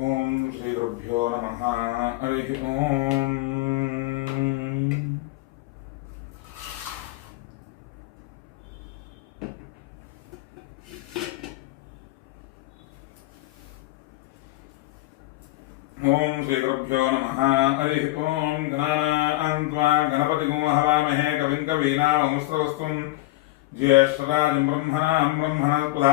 ఓం శ్రీ గురుభ్యో నమః. హరి ఓం. ఓం శ్రీ గురుభ్యో నమః. హరి ఓం. గణానాన్త్వా గణపతిగుం హవామహే కవిం కవీనాముస్తవస్తుం జ్యేష్ఠరాజం బ్రహ్మణాం బ్రహ్మణస్పద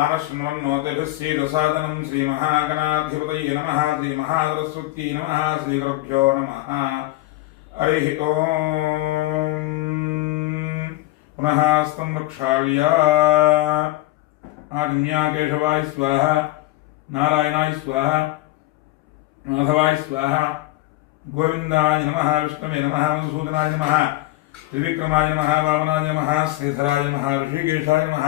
ఆనశృణ్వన్నోతిభిస్సీదసాదనం శ్రీమహాగణాధిపతయే నమః. శ్రీమహాసరస్వత్యై నమః. శ్రీగురుభ్యో నమః. హరి ఓం. పునః స్తం ప్రక్షాళ్య ఆజ్ఞా కేశవాయ స్వాహ, నారాయణాయ స్వాహ, మాధవాయ స్వాహ, గోవిందాయ నమః, విష్ణవే నమః, మధుసూదనాయ నమః, త్రివిక్రమాయ నమః, వామనాయ నమః, శ్రీధరాయ నమః, ఋషికేశాయ నమః,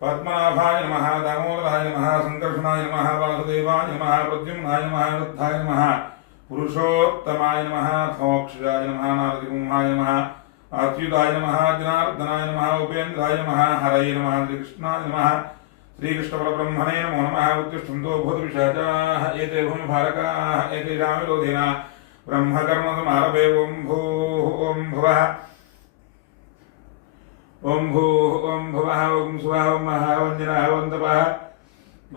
పద్మనాభాయ నమః, దామోదరాయ నమః, సంకర్షణాయ నమః, వాసుదేవాయ నమః, ప్రద్యుమ్నాయ నమః, వృద్ధాయ నమః, పురుషోత్తమాయ నమః, మోక్షాయ నమః, నారదిగుంహాయ నమః, అచ్యుతాయ నమః, జనార్దనాయ నమః, ఉపేంద్రాయ నమః, హరయే నమః, శ్రీకృష్ణాయ నమః, శ్రీకృష్ణపరబ్రహ్మణే నమో నమః. ఉత్తిష్టంతో భూతపిశాచాః ఏతే భూమిభారకాః ఏతేషాం విరోధిన బ్రహ్మకర్మసమారభే. ఓం భూః ఓం భువః ఓం భూః ఓం భువః ఓం స్వః ఓం మహః ఓం జనః ఓం తపః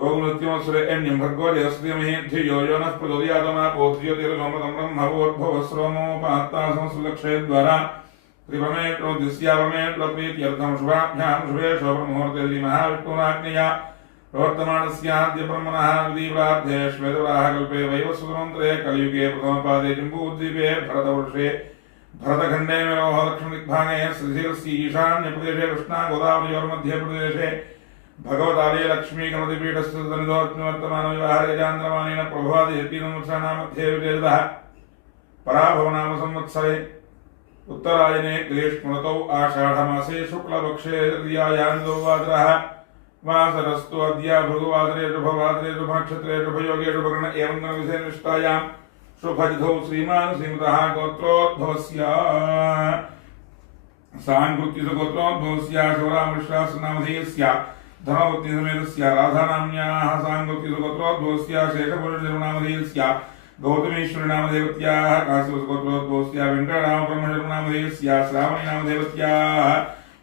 ఓం మృత్యుమసురేణ్యం భర్గో దేవస్యమహే ధియో యో నః ప్రచోదయాత్ మా పోత్ర్యోతిర్సోమతం బ్రహ్మవోద్భవస్రోమోపాత్తా సంస్లక్షేద్వారా త్రిపరమేత్రోద్దిశ్యాపరమేత్రప్రీత్యర్థం శుభాభ్యాం శుభే శోభముహూర్తే శ్రీమహావిష్ణురాజ్ఞया ప్రవర్తమానస్యాద్య బ్రహ్మణः ద్విప్రార్థే శ్వేతవరాహకల్పే వైవస్వతమంత్రే కలియుగే ప్రథమపాదే జంబూద్వీపే భరతవర్షే భరతఖण्डे मेरोः दक्षिणदिग्भागे श्रीशैलस्य ईशान्यप्रदेशे कृष्णा गोदावरीयोर्मध्यप्रदेशे भगवतालये लक्ष्मीगणपतिपीठस्य सन्निधोऽस्मिवर्तमानव्यवहारे प्रभवादितीनवत्सराणां मध्ये विजयतः पराभवनाम संवत्सरे उत्तरायणे ग्रीष्मऋतौ आषाढमासे शुक्लपक्षे तृतीयायान्दोवासरः वासरस्तु अद्य भृगुवासरे शुभवासरे शुभनक्षत्रे शुभयोगे शुभगण एवं गणविषयनिष्ठायां शुभतिथौ श्रीमान् श्रीमतः गोत्रोद्भवस्य सांकृत्य गोत्रोद्भवस्य शिवरामकृष्णनामधेयस्य धर्मपत्नीसमेतस्य राधानाम्न्याः सांकृत्य गोत्रोद्भवस्य शेषपुरुषनामधेयस्य गौतमेश्वरीनामदेवत्याः काशीवसगोत्रोद्भवस्य वेङ्कटरामब्रह्मशर्मनामधेयस्य श्रावणीनामदेवत्याः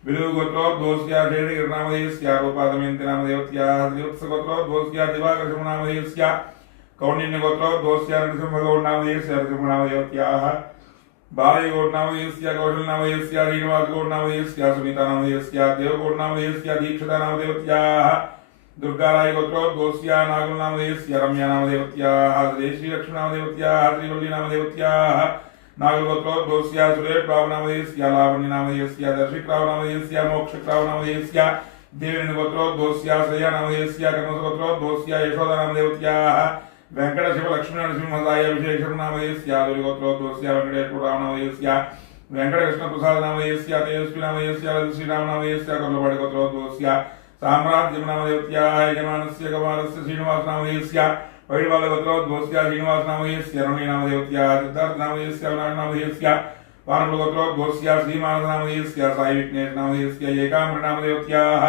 विलुगोत्रोद्भवस्य शेषगिरिनामधेयस्य रूपादमयन्तीनामदेवत्याः श्रीवत्सगोत्रोद्भवस्य दिवाकरशर्मनामधेयस्य कौण्डिन्यगोत्रोद्भवस्य नृसिंहगौडनामधेयस्य नृसिंहनामदेवत्याः बालयगौडनामधेयस्य कौशलनामधेयस्य श्रीनिवासगौडनामधेयस्य सुनीतानामधेयस्य देवगौडनामधेयस्य दीक्षितानामदेवत्याः दुर्गाराय गोत्रोद्भवस्य नागुलनामधेयस्य रम्यानामदेवत्याः श्रीलक्ष्मीनामदेवत्याः श्रीवल्लीनामदेवत्याः नागुलगोत्रोद्भवस्य सुरेशबाबुनामधेयस्य लावण्यनामधेयस्य दर्शिकरावनामधेयस्य मोक्षकरावनामधेयस्य देवेन्द्रगोत्रोद्भवस्य श्रेयानामधेयस्य कर्णसगोत्रोद्भवस्य यशोदानामदेवत्याः वेङ्कटशिवलक्ष्मीनरसिंहसाय विशेषनामधेयस्य गोत्रोद्भवस्य वेङ्कटेश्वररावनामधेयस्य वेङ्कटकृष्णप्रसादनामधेयस्य तेजस्वीनामधेयस्य श्रीरामनामधेयस्य कोल्लपाडिगोत्रोद्भवस्य साम्राज्यनामदेवत्याः यजमानस्य गवारस्य श्रीनिवासनामधेयस्य वैडबालगोत्रोद्भवस्य श्रीनिवासनामधेयस्य रमणीनामदेवत्याः सिद्धार्थनामधेयस्य विनायकनामधेयस्य वानप्रगोत्रोद्भवस्य श्रीमानसनामधेयस्य साई विघ्नेशनामधेयस्य एकाम्बरनामदेवत्याः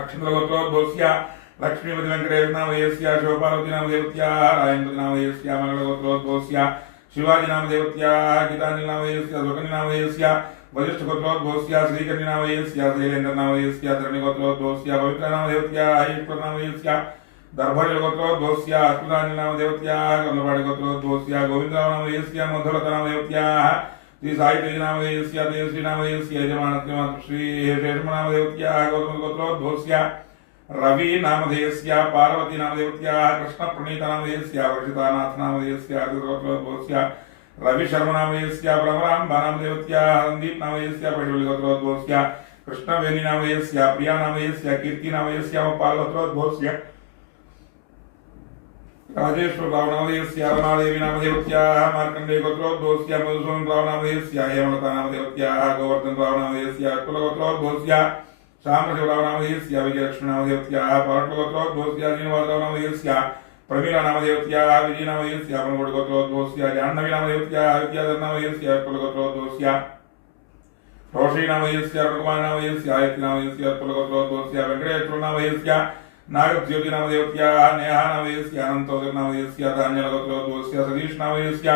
अक्षन्द्रगोत्रोद्भवस्य लक्ष्मीपतिवेङ्कटेशनामधेयस्य शिवपार्वतीनामदेवत्याः राजेन्द्रनामधेयस्य मंगलगोत्रोद्भवस्य शिवाजीनामदेवत्याः गीताञ्जलिनामधेयस्य सुकन्यानामधेयस्य वजिष्ठगोत्रोद्भवस्य श्रीकन्यानामधेयस्य शैलेन्द्रनामधेयस्य धरणिगोत्रोद्भवस्य पवित्रनामदेवत्याः ईश्वरनामधेयस्य दर्भजगोत्रोद्भवस्य अच्युताञ्जलिनामदेवत्याः कल्लपाडिगोत्रोद्भवस्य गोविन्दनामधेयस्य मधुरतनामदेवत्याः श्रीसायितेजनामधेयस्य तेजस्वीनामधेयस्य यजमानस्य श्रीशेषमनामदेवत्याः गौतमगोत्रोद्भवस्य रविनामधेयस्य पार्वतीनामदेवत्याः कृष्णप्रणीतनामधेयस्य वर्षितानाथनामधेयस्य गोत्रोद्भवस्य रविशर्मनामधेयस्य भ्रमराम्बानामदेवत्याः सन्दीपनामधेयस्य पशुलिगोत्रोद्भवस्य कृष्णवेणीनामधेयस्य प्रियानामधेयस्य कीर्तिनामधेयस्य गोत्रोद्भवस्य राजेश्वररावनामधेयस्य रमादेवीनामदेवत्याः मार्कण्डेयगोत्रोद्भवस्य मधुसूदनरावनामधेयस्य हेमलतानामदेवत्याः गोवर्धनरावनामधेयस्य कुलगोत्रोद्भवस्य शाम्बशिवरावनामधेयस्य विजयलक्ष्मीनामदेवत्याः पाटलगोत्रोद्भवस्य श्रीनिवासरावनामधेयस्य प्रमीलानामदेवत्याः विजयनामधेयस्य अपनगोत्रोद्भवस्य जाह्नवीनामदेवत्याः विद्याधरनामधेयस्य कुलगोत्रोद्भवस्य रोषीनामधेयस्य रघुमाननामधेयस्य आयतिनामधेयस्य कुलगोत्रोद्भवस्य वेङ्कटेश्वरनामधेयस्य नागज्योतिनामदेवत्याः नेहानामदेवस्य अनन्तोदरनामदेवस्य धान्यलगोत्रोद्भवस्य सतीशनामदेवस्य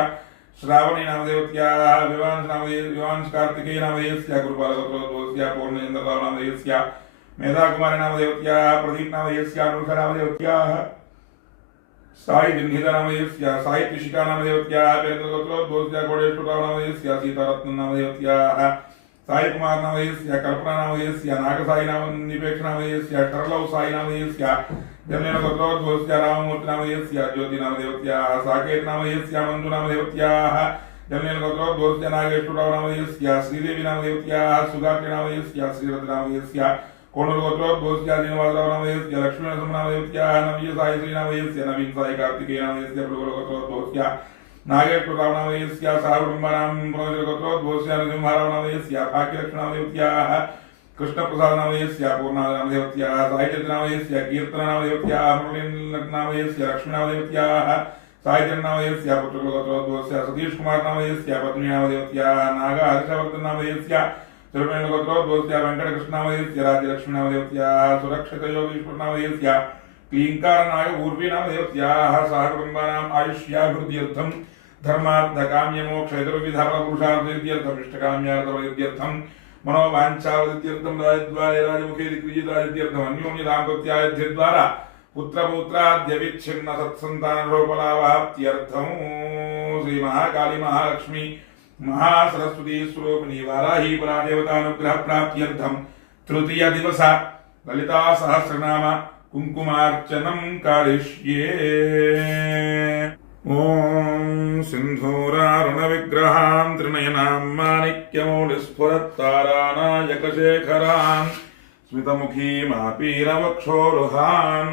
श्रावणीनामदेवत्याः विवांशकार्तिकेयनामदेवस्य गुरुपालगोत्रोद्भवस्य पूर्णचन्द्ररावनामदेवस्य मेधाकुमारीनामदेवत्याः प्रदीपनामदेवस्य अनुषानामदेवत्याः साई विन्हितनामदेवस्य साई कृषिकानामदेवत्याः पेन्द्रगोत्रोद्भवस्य कोडेश्वररावनामदेवस्य सीतारत्ननामदेवत्याः साई कुमार नामदेवस्य कल्पना नामदेवस्य नागसाई निपेक्षनामदेवस्य शरलौ साई नामदेवस्य जमनेनगोत्रोद्भवस्य राममूर्ति नामदेवस्य ज्योति नामदेवत्याः साकेत नामदेवस्य मंजु नामदेवत्याः जमनेनगोत्रोद्भवस्य नागेश्वरराव नामदेवस्य श्रीदेवी नामदेवत्याः सुगात्री नामदेवस्य श्रीरथ नामदेवस्य कोणुर्गोत्रोद्भवस्य श्रीनिवासराव नामदेवस्य लक्ष्मीनरसिंह नामदेवत्याः नवीय साई श्री नामदेवस्य नवीन साई कार्तिकेय नामदेवस्य प्रभुगोत्रोद्भवस्य नागेश्वरराव नामदेवस्य सहकुटुम्बानां गोत्रोद्भवस्य नरसिंहराव नामदेवस्य भाग्यलक्ष्मीनामदेवत्याः कृष्णप्रसाद नामदेवस्य पूर्णानामदेवत्याः साहित्यनामदेवस्य कीर्तनामदेवत्याः मुरलीनामदेवस्य लक्ष्मीनामदेवत्याः साहित्यनामदेवस्य पुत्रगोत्रोद्भवस्य सतीश कुमार नामदेवस्य पत्नीनामदेवत्याः नागा हर्षवर्धननामदेवस्य तिरुमेणगोत्रोद्भवस्य वेंकटकृष्णनामदेवस्य राज्यलक्ष्मीनामदेवत्याः सुरक्षितयोगीश्वरनामदेवस्य क्लींकारनाय ऊर्वीनामदेवत्याः सहकुटुम्बानाम् आयुष्याभिवृद्ध्यर्थं धर्मार्थकाम्यमोक्षैतुर्विधफलपुरुषार्थसिद्ध्यर्थम् इष्टकाम्यार्थफलसिद्ध्यर्थं मनोवाञ्छावसिद्ध्यर्थं राजद्वारे राजमुखे दिग्विजयराजसिद्ध्यर्थम् अन्योन्यदाम्पत्यायद्वारा पुत्रपुत्राद्यविच्छिन्न सत्सन्तानरोपलाभाप्त्यर्थं श्री महाकाली महालक्ष्मी महासरस्वती स्वरूपिणी वाराही परादेवतानुग्रह प्राप्त्यर्थं तृतीय दिवस ललिता सहस्रनाम कुंकुमार्चनं कारिष्ये। ओम सिंधूरारुणविग्रहां त्रिनयनां माणिक्यमौलिस्फुरत्तारानायकशेखरां स्मितमुखीमापीनवक्षोरुहां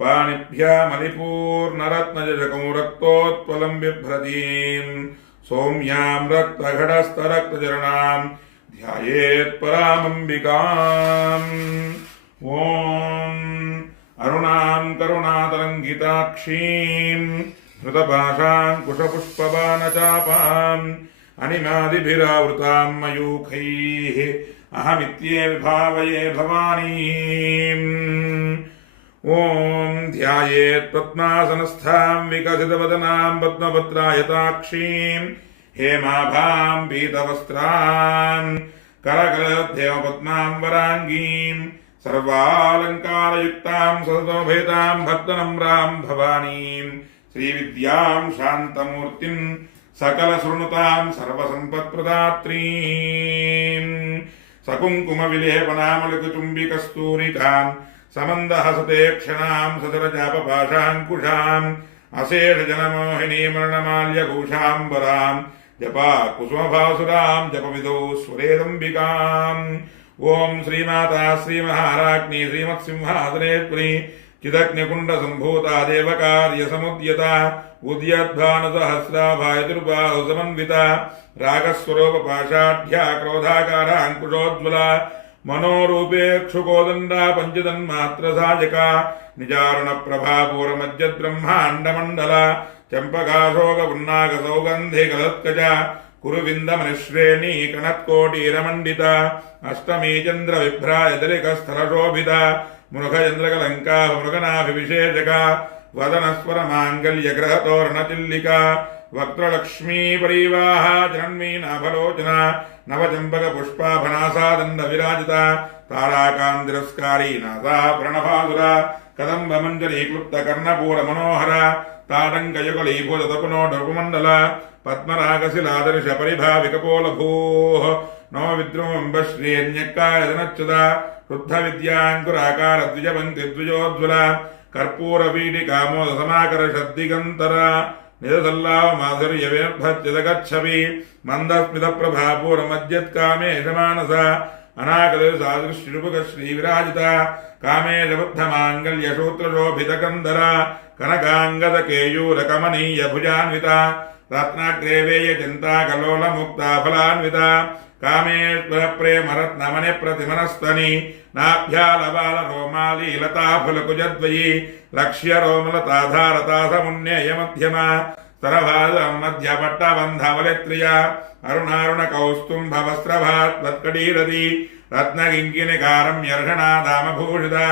पाणिभ्यामणिपूर्णरत्नजकं रक्तोत्पलं बिभ्रतीं सौम्यां रक्तघटस्थरक्तचरणां ध्यायेत्परामम्बिकाम्। ओम अरुणां करुणातरङ्गिताक्षीं धृतपाशाङ्कुशपुष्पबाणचापाम् अनिमादिभिरावृतां मयूखैः अहमित्येव भावये भवानीम्। ओम ध्यायेत् पद्मासनस्थां विकसितवदनां पद्मभद्रायताक्षीं हेमाभां पीतवस्त्रां करकलदेवपद्मां वराङ्गीं सर्वालङ्कारयुक्तां सततोभेतां भक्तनम्रां भवानीं श्रीविद्यां शान्तमूर्तिं सकलशृणुतां सर्वसम्पत्प्रदात्रीं सकुङ्कुमविलेपनामलिकचुम्बिकस्तूरिकां समन्दहसते क्षणां सदरजापपाशाङ्कुशाम् अशेषजनमोहिनीमरणमाल्यभूषाम्बरां जपा कुसुमभासुरां जपविदौ स्वरेदम्बिकाम्। ओम श्रीमाता श्रीमहाराज्ञी श्रीमत्सिंहासनेश्वरी चिदग्निकुण्डसम्भूता देवकार्यसमुद्यता उद्यद्भानुसहस्राभायदुर्बाहुसमन्विता रागस्वरूपपाशाढ्या क्रोधाकाराङ्कुशोज्ज्वला मनोरूपेक्षुकोदण्डा पञ्चतन्मात्रसायका निजारुणप्रभापूरमज्जद्ब्रह्माण्डमण्डला चम्पकाशोकपुन्नागसौगन्धिकलत्कजा कुरुविन्दमनिश्रेणी कणत्कोटीरमण्डिता अष्टमी चन्द्रविभ्रायदलिकस्थलशोभिता मृगचन्द्रकलङ्का मृगनाभिविशेषका वदनस्वरमाङ्गल्यग्रहतोरणचिल्लिका वक्त्रलक्ष्मीपरीवाहा जन्मीनाभलोचना नवचम्पकपुष्पाभनासादण्डविराजिता ताराकान्तिरस्कारी नासा प्रणभासुरा कदम्बमञ्जरीक्लुप्तकर्णपूरमनोहरा ताटङ्कयुगलीभूततपुनोडकुमण्डला पद्मरागशिलादर्शपरिभाविकपोलभूः नो विद्रोमम्बश्रीन्यक्कायदनच्युता रुद्धविद्याङ्कुराकारद्विजपङ्क्तिद्विजोज्ज्वला कर्पूरवीटिकामोदसमाकरशद्दिगन्तरा निजसल्लावमाधुर्यविर्भज्यदगच्छवि मन्दस्मितप्रभापूरमज्जत्कामेशमानसा अनाकलसादृश्यरूपकश्रीविराजिता कामेशबुद्धमाङ्गल्यसूत्रशोभितकन्दरा कनकाङ्गदकेयूरकमनीयभुजान्विता रत्नाग्रेवेयचिन्ताकलोलमुक्ताफलान्विता कामेश्वरप्रेमरत्नमणिप्रतिमनस्तनि नाभ्यालबालरोमालीलताफुलकुजद्वयी लक्ष्यरोमलताधारतासमुन्नेयमध्यमा स्तरभामध्यपट्टबन्धवलित्रिया अरुणारुणकौस्तुम्भवस्त्रभात्वत्कडीरति रत्नकिङ्किणिकारं यर्षणादामभूषिता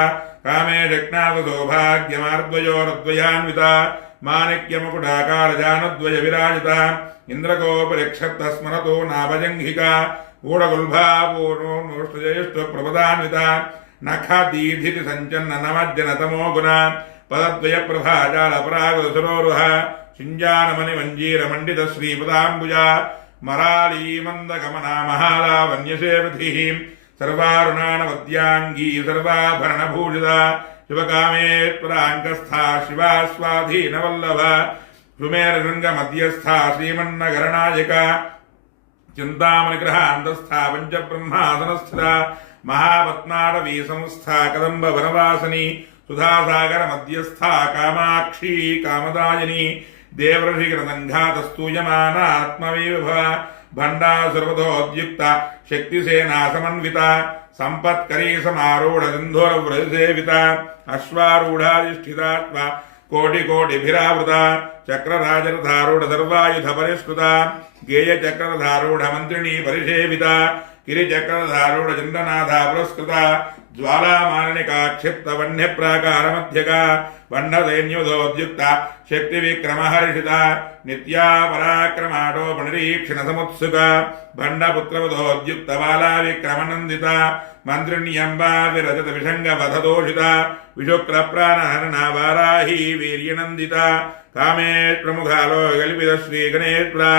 कामे जग्नाथ सौभाग्यमार्द्वयोरद्वयान्विता माणिक्यमुकुटाकारजानुद्वय विराजिता इन्द्रगोपरिक्षत्त स्मरतो नाभजङ्घिका ऊढगुल्भा पूर्णोष्टप्रपदान्विता नखादीधिति सञ्चन्न नमज्जनतमो गुणा पदद्वयप्रभाजालपरागसरोरुह शिञ्जानमणिमञ्जीरमण्डित श्रीपदाम्बुजा मरालीमन्दगमना महालावन्यसेवधिः सर्वारुणानवद्याङ्गी सर्वाभरणभूषिता शिवकामेत्पराङ्कस्था शिवा स्वाधीनवल्लभ सुमेरशृङ्गमध्यस्था श्रीमन्नगरनायका चिन्तामणिग्रहान्तस्था पञ्चब्रह्मासनस्थिता महापद्माटवी संस्था कदम्बवनवासिनी सुधासागरमध्यस्था कामाक्षी कामदायिनी देवर्षिगणसङ्घातस्तूयमानात्मविभव भण्डासुरवधोद्युक्ता शक्तिसेना समन्विता सम्पत्करी समारूढ सिन्धुरव्रजसेविता अश्वारूढाधिष्ठिता कोटिकोटिभिरावृता चक्रराजरथारूढ सर्वायुध परिष्कृता गेयचक्रधारूढ मन्त्रिणी परिसेविता गिरिचक्रधारूढ चन्द्रनाथा पुरस्कृता ज्वालामालिका क्षिप्त वह्निप्राकारमध्यका वह्नदैन्योदोद्युक्ता शक्तिविक्रमहर्षिता नित्या पराक्रमाटोपनिरीक्षण समुत्सुका भण्डपुत्रवधोद्युक्त बाला विक्रमनन्दिता मन्त्रिण्यम्बा विरजत विषङ्गवधदोषिता विशुक्रप्राणहरणा वाराही वीर्यनन्दिता कामे प्रमुखालो कल्पित श्रीगणेश्वरा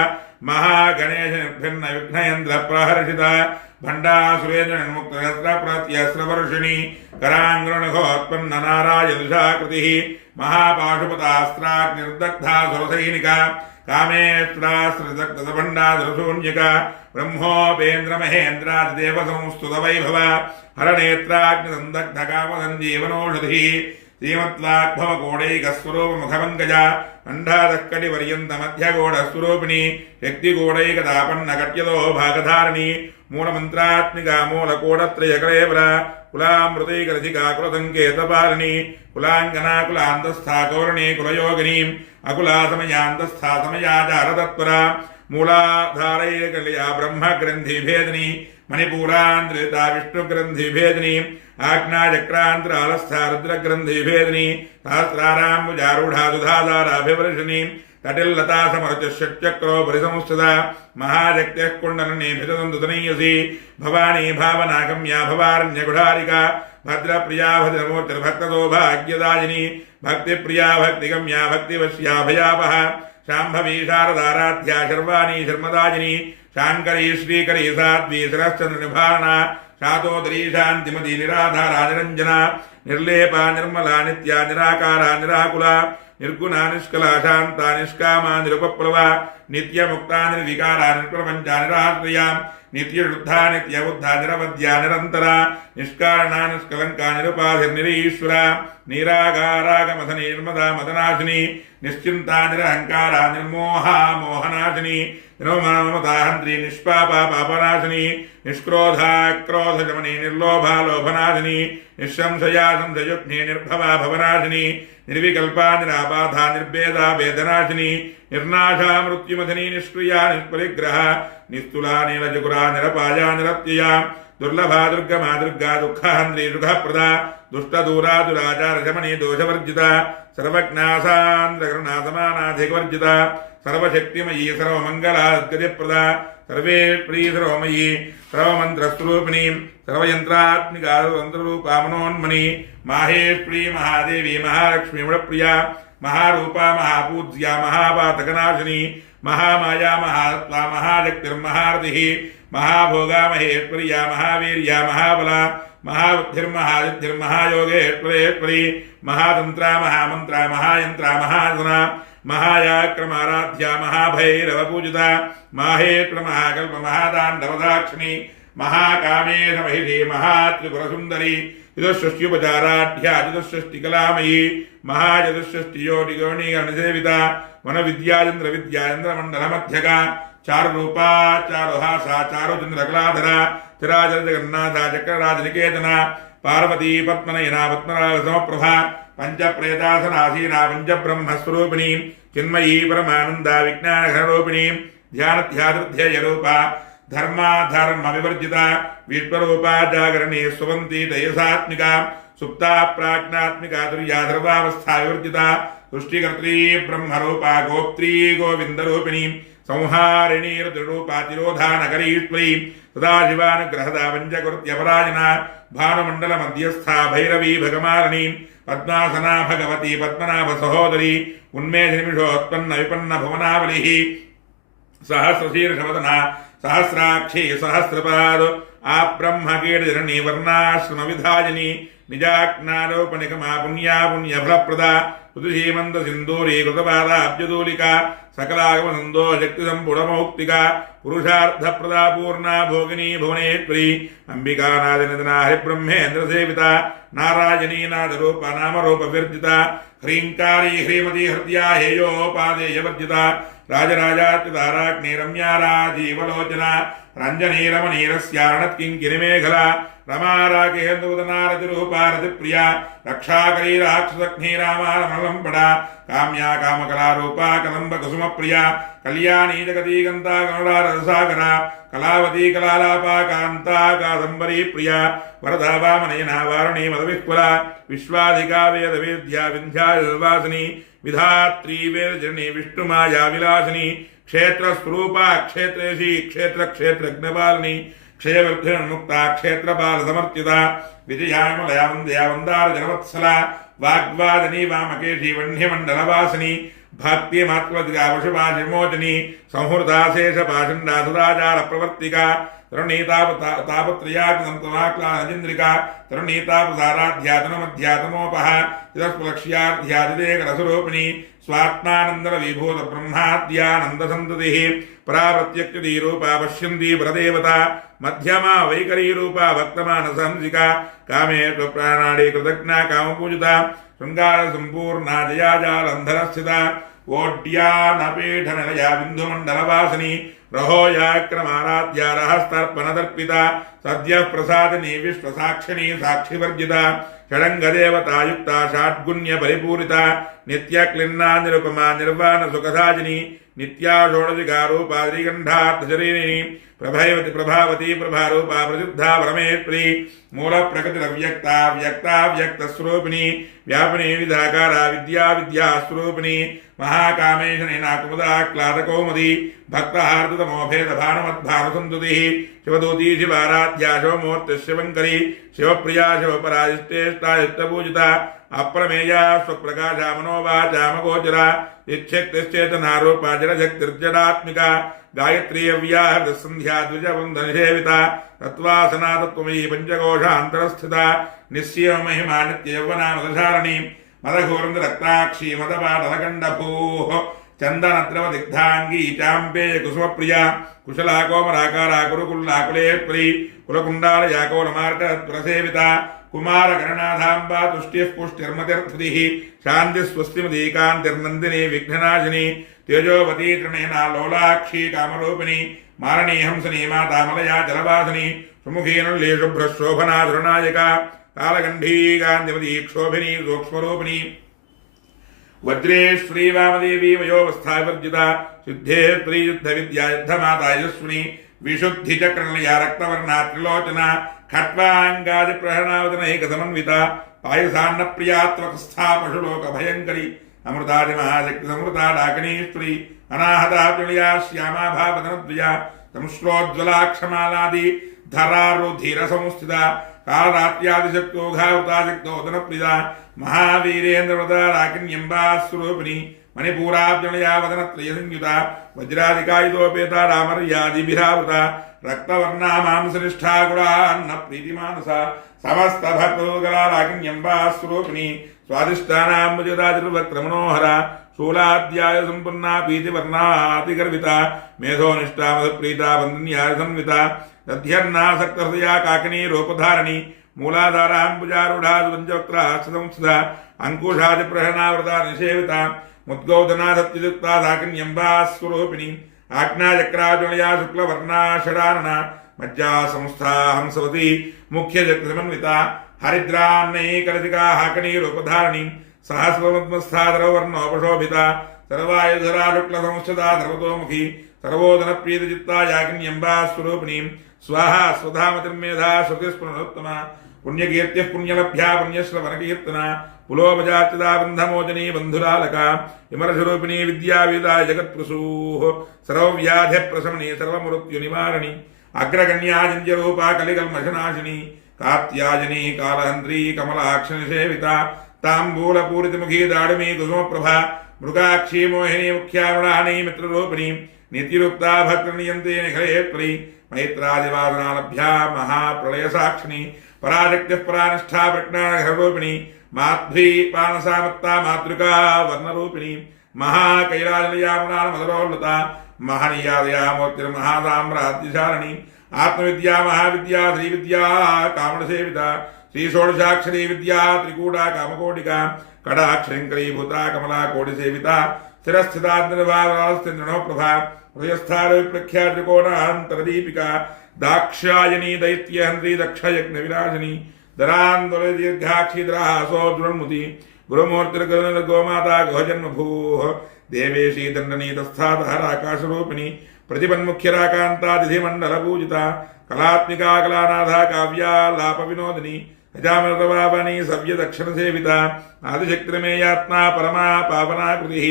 महागणेश निर्भिन्न विघ्नयन्त्र प्रहर्षिता भण्डासुरेन्द्र निर्मुक्तप्रत्यस्रवर्षिणी कराङ्गृणघोत्पन्न नारायदुषाकृतिः महापाशुपतास्त्राग्निर्दग्धा सुरसैनिका कामेश्वरास्त्रदग्धभण्डाधरशून्यका ब्रह्मोपेन्द्रमहेन्द्रादिदेवसंस्तुतवैभव हरनेत्राग्निसन्दग्धकामसञ्जीवनौषधिः श्रीमत्लाघ्भवकोडैकस्वरूपमुखपङ्कजा अण्डादक्कटिपर्यन्तमध्यगोढस्वरूपिणी शक्तिगोडैकतापन्नकट्यतो भागधारिणी मूलमन्त्रात्मिका मूलकोडत्रयकलेवरा कुलामृतैकरसिका कुलसङ्केतपालिनी कुलाङ्गना कुलान्तस्था कौरणी कुलयोगिनी अकुलासमयान्तस्था समयाचारतत्परा मूलाधारैकलया ब्रह्मग्रन्थिभेदिनी मणिपूरान्तरिता विष्णुग्रन्थिभेदिनी आज्ञाचक्रान्तरालस्था रुद्रग्रन्थिभेदिनी सहस्राराम्बुजारूढा सुधाधाराभिवर्षिणी कटिल्लता समर्च षट्चक्रो परिसंस्थिता महाशक्त्यः कुण्डलिनी भितदन्तुतनयसी भवानी भावनागम्या भवारण्यगुढारिका भद्रप्रिया भद्रमूर्तिर्भक्तसौभाग्यदायिनी भक्तिप्रिया भक्तिगम्या भक्तिवश्या भयावह शाम्भवी शारदाराध्या शर्वाणी शर्मदायिनी शाङ्करी श्रीकरी साध्वी सरश्चन्द्रनिभारणा शातोदरी शान्तिमती निराधारा निरञ्जना निर्लेपा निर्मला नित्या निराकारा निराकुला निर्गुणा निष्कला शान्ता निष्कामा निरुपप्लवा नित्यमुक्ता निर्विकारा निर्प्रपञ्चा निराश्रया नित्यशुद्धा नित्यबुद्धा निरवध्या निरन्तरा निष्कारणा निष्कलङ्का निरुपाधिर्निरीश्वरा निरागारागमथ निर्मदा मदनाशिनी निश्चिन्ता निरहङ्कारा निर्मोहा मोहनाशिनी निरोममताहन्त्री निष्पापा पापनाशिनी निष्क्रोधा क्रोधशमनी निर्लोभा लोभनाशिनी निःशंशया संशयुग्नि निर्भवा भवनाशिनी निर्विकल्पा निराबाधा निर्भेदा वेदनाशिनी निर्नाशा मृत्युमथनी निष्क्रिया निष्परिग्रह निस्तुला नीलचकुरा निरपाया निरत्यया दुर्लभा दुर्गमा दुर्गा दुःखहन्त्री सुखप्रदा दुष्टदूरा दुराचारशमनी दोषवर्जिता सर्वज्ञासान्द्रकरुणा समानाधिकवर्जिता सर्वशक्तिमयी सर्वमङ्गलाद्गतिप्रदा सर्वेप्री सर्वमयी सर्वमन्त्रस्वरूपिणी सर्वयन्त्रात्मिका तन्त्ररूपामनोन्मणि माहेश्वरी महादेवी महालक्ष्मी मुळप्रिया महारूपा महापूज्या महापातकनाशिनी महामाया महात्मा महाशक्तिर्महारथिः महाभोगा महेश्वर्या महावीर्या महाबला महाबुद्धिर्महासिद्धिर्महायोगेश्वरेश्वरी महातन्त्रा महामन्त्रा महायन्त्रा महाजना महायाक्रमाराध्या महाभैरवपूजिता माहेश्वर महाकल्प महाताण्डवदाक्षिणी महाकामेश महिषी महात्रिपुरसुन्दरी चतुष्षष्ट्युपचाराढ्या चतुष्षष्टिकलामयी महाचतुष्षष्टियोनिगणसेविता वनविद्याचन्द्र विद्याचन्द्रमण्डलमध्यका चारुरूपा चारुहासा चारुचन्द्रकलाधरा चिराचर जगन्नाथा चक्रराजनिकेतना पार्वती पद्मनयना पद्मनाभसमप्रभा पंचप्रेतासनासीना पंचब्रह्मस्वरूपिणी चिन्मयी परमानंदा विज्ञानघनरूपिणी ध्यानध्यातृध्ययरूपा धर्मा धर्म विवर्जिता विश्वरूपा जागरणी स्वंती तयसात्मिका सुप्ता प्राज्ञात्मिका तुर्या सर्वावस्था विवर्जिता सृष्टिकर्त्री ब्रह्मरूपा गोप्त्री गोविन्दरूपिणी संहारिणी रुद्ररूपा तिरोधानकरीश्वरी सदाशिवानुग्रहदा पञ्चकृत्यपरायणा भानुमण्डल मध्यस्था भैरवी भगमालिनी पद्मासना भगवती पद्मनाभ सहोदरी उन्मेषनिमिषोत्पन्न विपन्न भुवनावलिः सहस्रशीर्षवदना सहस्राक्षी सहस्रपाद आब्रह्मकीर्तिजननी वर्णाश्रम विधायिनी निजाज्ञारोपनिगमा पुण्या पुण्यफलप्रदा ऋतुषीमन्त सिन्दूरी कृतपादाब्जदूलिका सकलागमनन्दो शक्तिसम्पूर्णमौक्तिका पुरुषार्थप्रदा पूर्णा भोगिनी भुवनेश्वरी अंबिका नादिनदना हरिब्रह्मेन्द्रसेविता नारायणी नादरूपा नामरूपविर्जिता ह्रीङ्कारी ह्रीमती हृद्या हेयोपादेयवर्जिता राजराजाच्युताराज्ञी रम्या राजीवलोचना रञ्जनी रमणीरस्यारणत्किङ्किनिमेखला रमाराकेन्दुदनारतिरूपा रतिप्रिया रक्षाकरी राक्षसग्नी रामारमलम्पडा काम्या कामकलारूपा कदम्बकुसुमप्रिया कल्याणी जगतीगन्ता गरुडा रससागरा कलावती कलालापा कान्ता कादम्बरी प्रिया वरदा वामनयना वारुणी मदविह्वला विश्वाधिका वेदवेद्या विन्ध्याचलवासिनी विधात्री वेदजननी विष्णुमाया विलासिनी क्षेत्रस्वरूपा क्षेत्रेशी क्षेत्रक्षेत्रज्ञपालिनी क्षयवृद्धिर्मुक्ता क्षेत्रपाल समर्चिता विजयामलया वन्द्या वन्दार जनवत्सला वाग्वादिनी वामकेशी वह्निमण्डलवासिनी भक्तिमात्मदिका वशुभाषिमोचनी संहृता शेषपाषण्डा सदाचार प्रवर्तिका तरुणीतापत्रयाग्निसंतमाक्लानजिन्द्रिका तरुणीतापसाराध्यातनमध्यातमोपः चिरस्पलक्ष्याध्यादिदेकरसरूपिणी स्वात्मानन्दविभूत ब्रह्माद्यानन्दसन्ततिः पराप्रत्यक्षदीरूपा पश्यन्ती परदेवता मध्यमा वैकरीरूपा भक्तमानसहंसिका कामे स्वप्राणाडे कृतज्ञा कामपूजिता शृङ्गारसम्पूर्णा जयाजालन्धरस्थिता ओड्यानपीठनिलया बिन्दुमण्डलवासिनी रहोयाक्रमाराध्या रहस्तर्पणदर्पिता सद्यः प्रसादिनी विश्वसाक्षिणी साक्षिवर्जिता षडङ्गदेवतायुक्ता षाड्गुण्यपरिपूरिता नित्यक्लिन्ना निरुपमा निर्वाणसुखसाजिनी नित्या षोडशिकारूपा श्रीगण्ठार्थशरीरिणी प्रभैवति प्रभावती प्रभारूपा प्रसिद्धा परमेश्वरी मूलप्रकृतिरव्यक्ता व्यक्ता व्यक्तस्वरूपिणी व्यापिनी विधाकारा विद्या विद्यास्वरूपिणी महाकामेशनेना कुमुदा क्लादकौमुदी भक्तहार्दतमोभेदभानुमद्भानुसन्तुतिः शिवदूती शिवाराध्या शिवमूर्तिः शिवङ्करी शिवप्रिया शिवपराजिष्टेष्टायुक्तपूजिता अप्रमेया स्वप्रकाशा मनोवाचामगोचरा इच्छक्तिश्चेतनारूपा जडशक्तिर्जडात्मिका गायत्री अव्याहृतसन्ध्या द्विजवन्दनसेविता तत्त्वासना तत्त्वमयी पञ्चकोशान्तरस्थिता निस्सीममहिमा नित्ययौवना मदधारिणी मदघोरन्दरक्ताक्षी मदपाटलकण्डभूः चन्दनद्रवदिग्धाङ्गी चाम्पेय कुसुमप्रिया कुशला कोमराकारा कुरुकुल्लाकुलेश्वरी कुलकुण्डालया कोलमार्गत्वरसेविता कुमारकर्णाधाम्बा तुष्टिः पुष्टिर्मतिर्धुतिः शान्तिस्वस्तिमती कान्तिर्नन्दिनी विघ्ननाशिनी तेजोवती तृणेना लोलाक्षी कामरूपिणी मारणी हंसनी माता मलया जलवासिनी सुमुखी नुल्ली शुभ्रशोभना धुरनायिका कालगण्डी कान्तिमती क्षोभिनी सूक्ष्मरूपिणी वज्रेश्वरी वामदेवी वयोवस्थाविवर्जिता सिद्धे स्त्रीयुद्धविद्या युद्धमाता यशस्विनी विशुद्धिचक्रनिलया रक्तवर्णा त्रिलोचना खट्वाङ्गादिप्रहरणावदनैकसमन्विता पायसान्नप्रिया पशुलोकभयङ्करी अमृतादिमहाशक्तिसमृता डाकिनीश्वरी अनाहताप्रणया श्यामा भावदनद्वया संश्रोज्ज्वलाक्षमालादि धरारुधिरसंस्थिता कालरात्र्यादिशक्तोघावताशक्तोदनप्रिया महावीरेन्द्रव्रता राकिण्यम्बास्वरूपिणी मणिपूराब्जनया वदनत्रयसंयुता वज्रादिकायुधोपेता रामर्यादिभिरावृता रक्तवर्णा मांसनिष्ठा गुणान्न प्रीतिमानसा समस्त भक्तोगला राकिण्यम्बास्वरूपिणी स्वादिष्टानाम्बुजराजिर्वक्त्रमनोहरा शूलाद्याय सम्पन्ना पीतिवर्णातिगर्विता मेधोनिष्ठा मधुप्रीता वन्दन्याय संविता दध्यर्नासक्तहृदया काकिनी रूपधारिणी मूलाधाराम्बुजारूढा दुरञ्जवक्त्रा संस्थिता अंकुशादिप्रहरणावृता निषेविता मुद्गौदना सत्ययुक्ता साकिन्यम्बास्वरूपिणी आज्ञाचक्राजुलया शुक्लवर्णा षडानना मज्जा संस्था हंसवती मुख्यशक्तिसमन्विता हरिद्रान्नैकलतिका हाकिनी रूपधारिणी सहस्रपद्मस्थाधरवर्णोपशोभिता सर्वायुधरा शुक्लसंस्थिता सर्वतोमुखी सर्वोदनप्रीतचित्ता याकिन्यम्बास्वरूपिणी स्वाहा स्वधामतिर्मेधा श्रुतिस्फुरनोत्तमा पुण्यकीर्तिः पुण्यलभ्या पुण्यश्रवणकीर्तना पुलोपजार्चिता बन्धमोचनी बन्धुरालका विमर्शरूपिणी विद्यावेदा जगत्प्रसूः सर्वव्याधिप्रशमनी सर्वमृत्युनिवारिणी अग्रगण्या जञ्जरूपा कलिकल्मषनाशिनी कात्यायनी कालहन्त्री कमलाक्षनिसेविता ताम्बूलपूरितमुखी दाडिमी कुसुमप्रभा मृगाक्षी मोहिनी मुख्यारुणानी मित्ररूपिणी नित्यरुक्ता भक्तनियन्ते निखलेत्वरी मैत्रादिवासनालभ्या महाप्रलयसाक्षिणी पराशक्तिः परानिष्ठा प्रज्ञानघरूपिणी माध्वी पानसामत्ता मातृका वर्णरूपिणी महाकैलासयामुनामधरोल्लता महनीयादया मूर्तिर्महासाम्राज्यशालिनी आत्मविद्या महाविद्या श्रीविद्या कामणसेविता श्रीषोडशाक्षरी विद्या त्रिकूटा कामकोटिका कडाक्षरीभूता कमला कोटिसेविता स्थिरस्थितान्द्रभावस्थिनोप्रभा हृदयस्थाप्रख्या त्रिकोणान्तरदीपिका दाक्षायणी दैत्यहन्त्री दक्षयज्ञविनाशिनी दरान्दोले दीर्घाक्षीधरासो दुरन्मुति गुरुमूर्तिर्गोमाता गोजन्मभूः देवेशी दण्डनीतस्थातहराकाशरूपिणी प्रतिपन्मुख्यराकान्तातिथिमण्डलपूजिता कलात्मिका कलानाथा काव्या लापविनोदिनी हजामृतवावनी सव्यदक्षिणसेविता आदिशक्तिमेयात्मा परमा पावनाकृतिः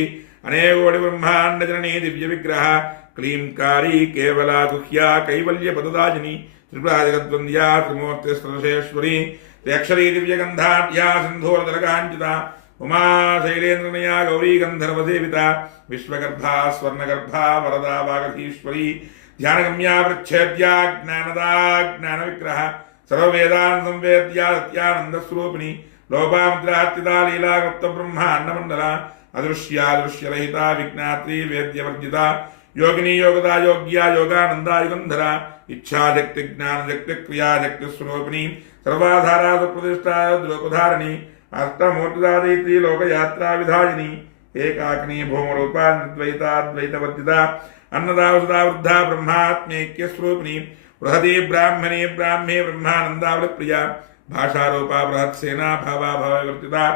अनेकोटिब्रह्माण्डजननी दिव्यविग्रह क्लींकारी केवला गुह्या कैवल्यपददाजिनी त्रिपुराजगद्वन्द्या त्रिमूर्तिस्त्रशेश्वरी त्र्यक्षरी दिव्यगन्धाढ्या सिन्धूरदलकाञ्चिता उमा शैलेन्द्रनया गौरी गन्धर्वसेविता विश्वगर्भा स्वर्णगर्भा वरदा वागधीश्वरी ध्यानगम्या प्रच्छेद्या ज्ञानदा ज्ञानविग्रह सर्ववेदान् संवेद्या सत्यानन्दस्वरूपिणी लोपामुद्रार्चिता लीला गुप्तब्रह्माण्डमण्डला अदृश्यादृश्यरहिता विज्ञात्री वेद्यवर्जिता योगिनी योगदा योग्या योगानन्दा युगन्धरा इच्छाशक्ति ज्ञानशक्ति क्रियाशक्तिस्वरूपिणी सर्वाधारा सुप्रतिष्ठा द्रोपधारिणी अष्टमूर्तिदादैत्री लोकयात्रा विधायिनी एकाकिनी भूमरूपा निर्द्वैताद्वैतवर्जिता अन्नदा वसुधा वृद्धा ब्रह्मात्मैक्यस्वरूपिणी बृहती ब्राह्मणी ब्राह्मे ब्रह्मानन्दावृप्रिया भाषारूपा बृहत्सेना भावा भववर्तिता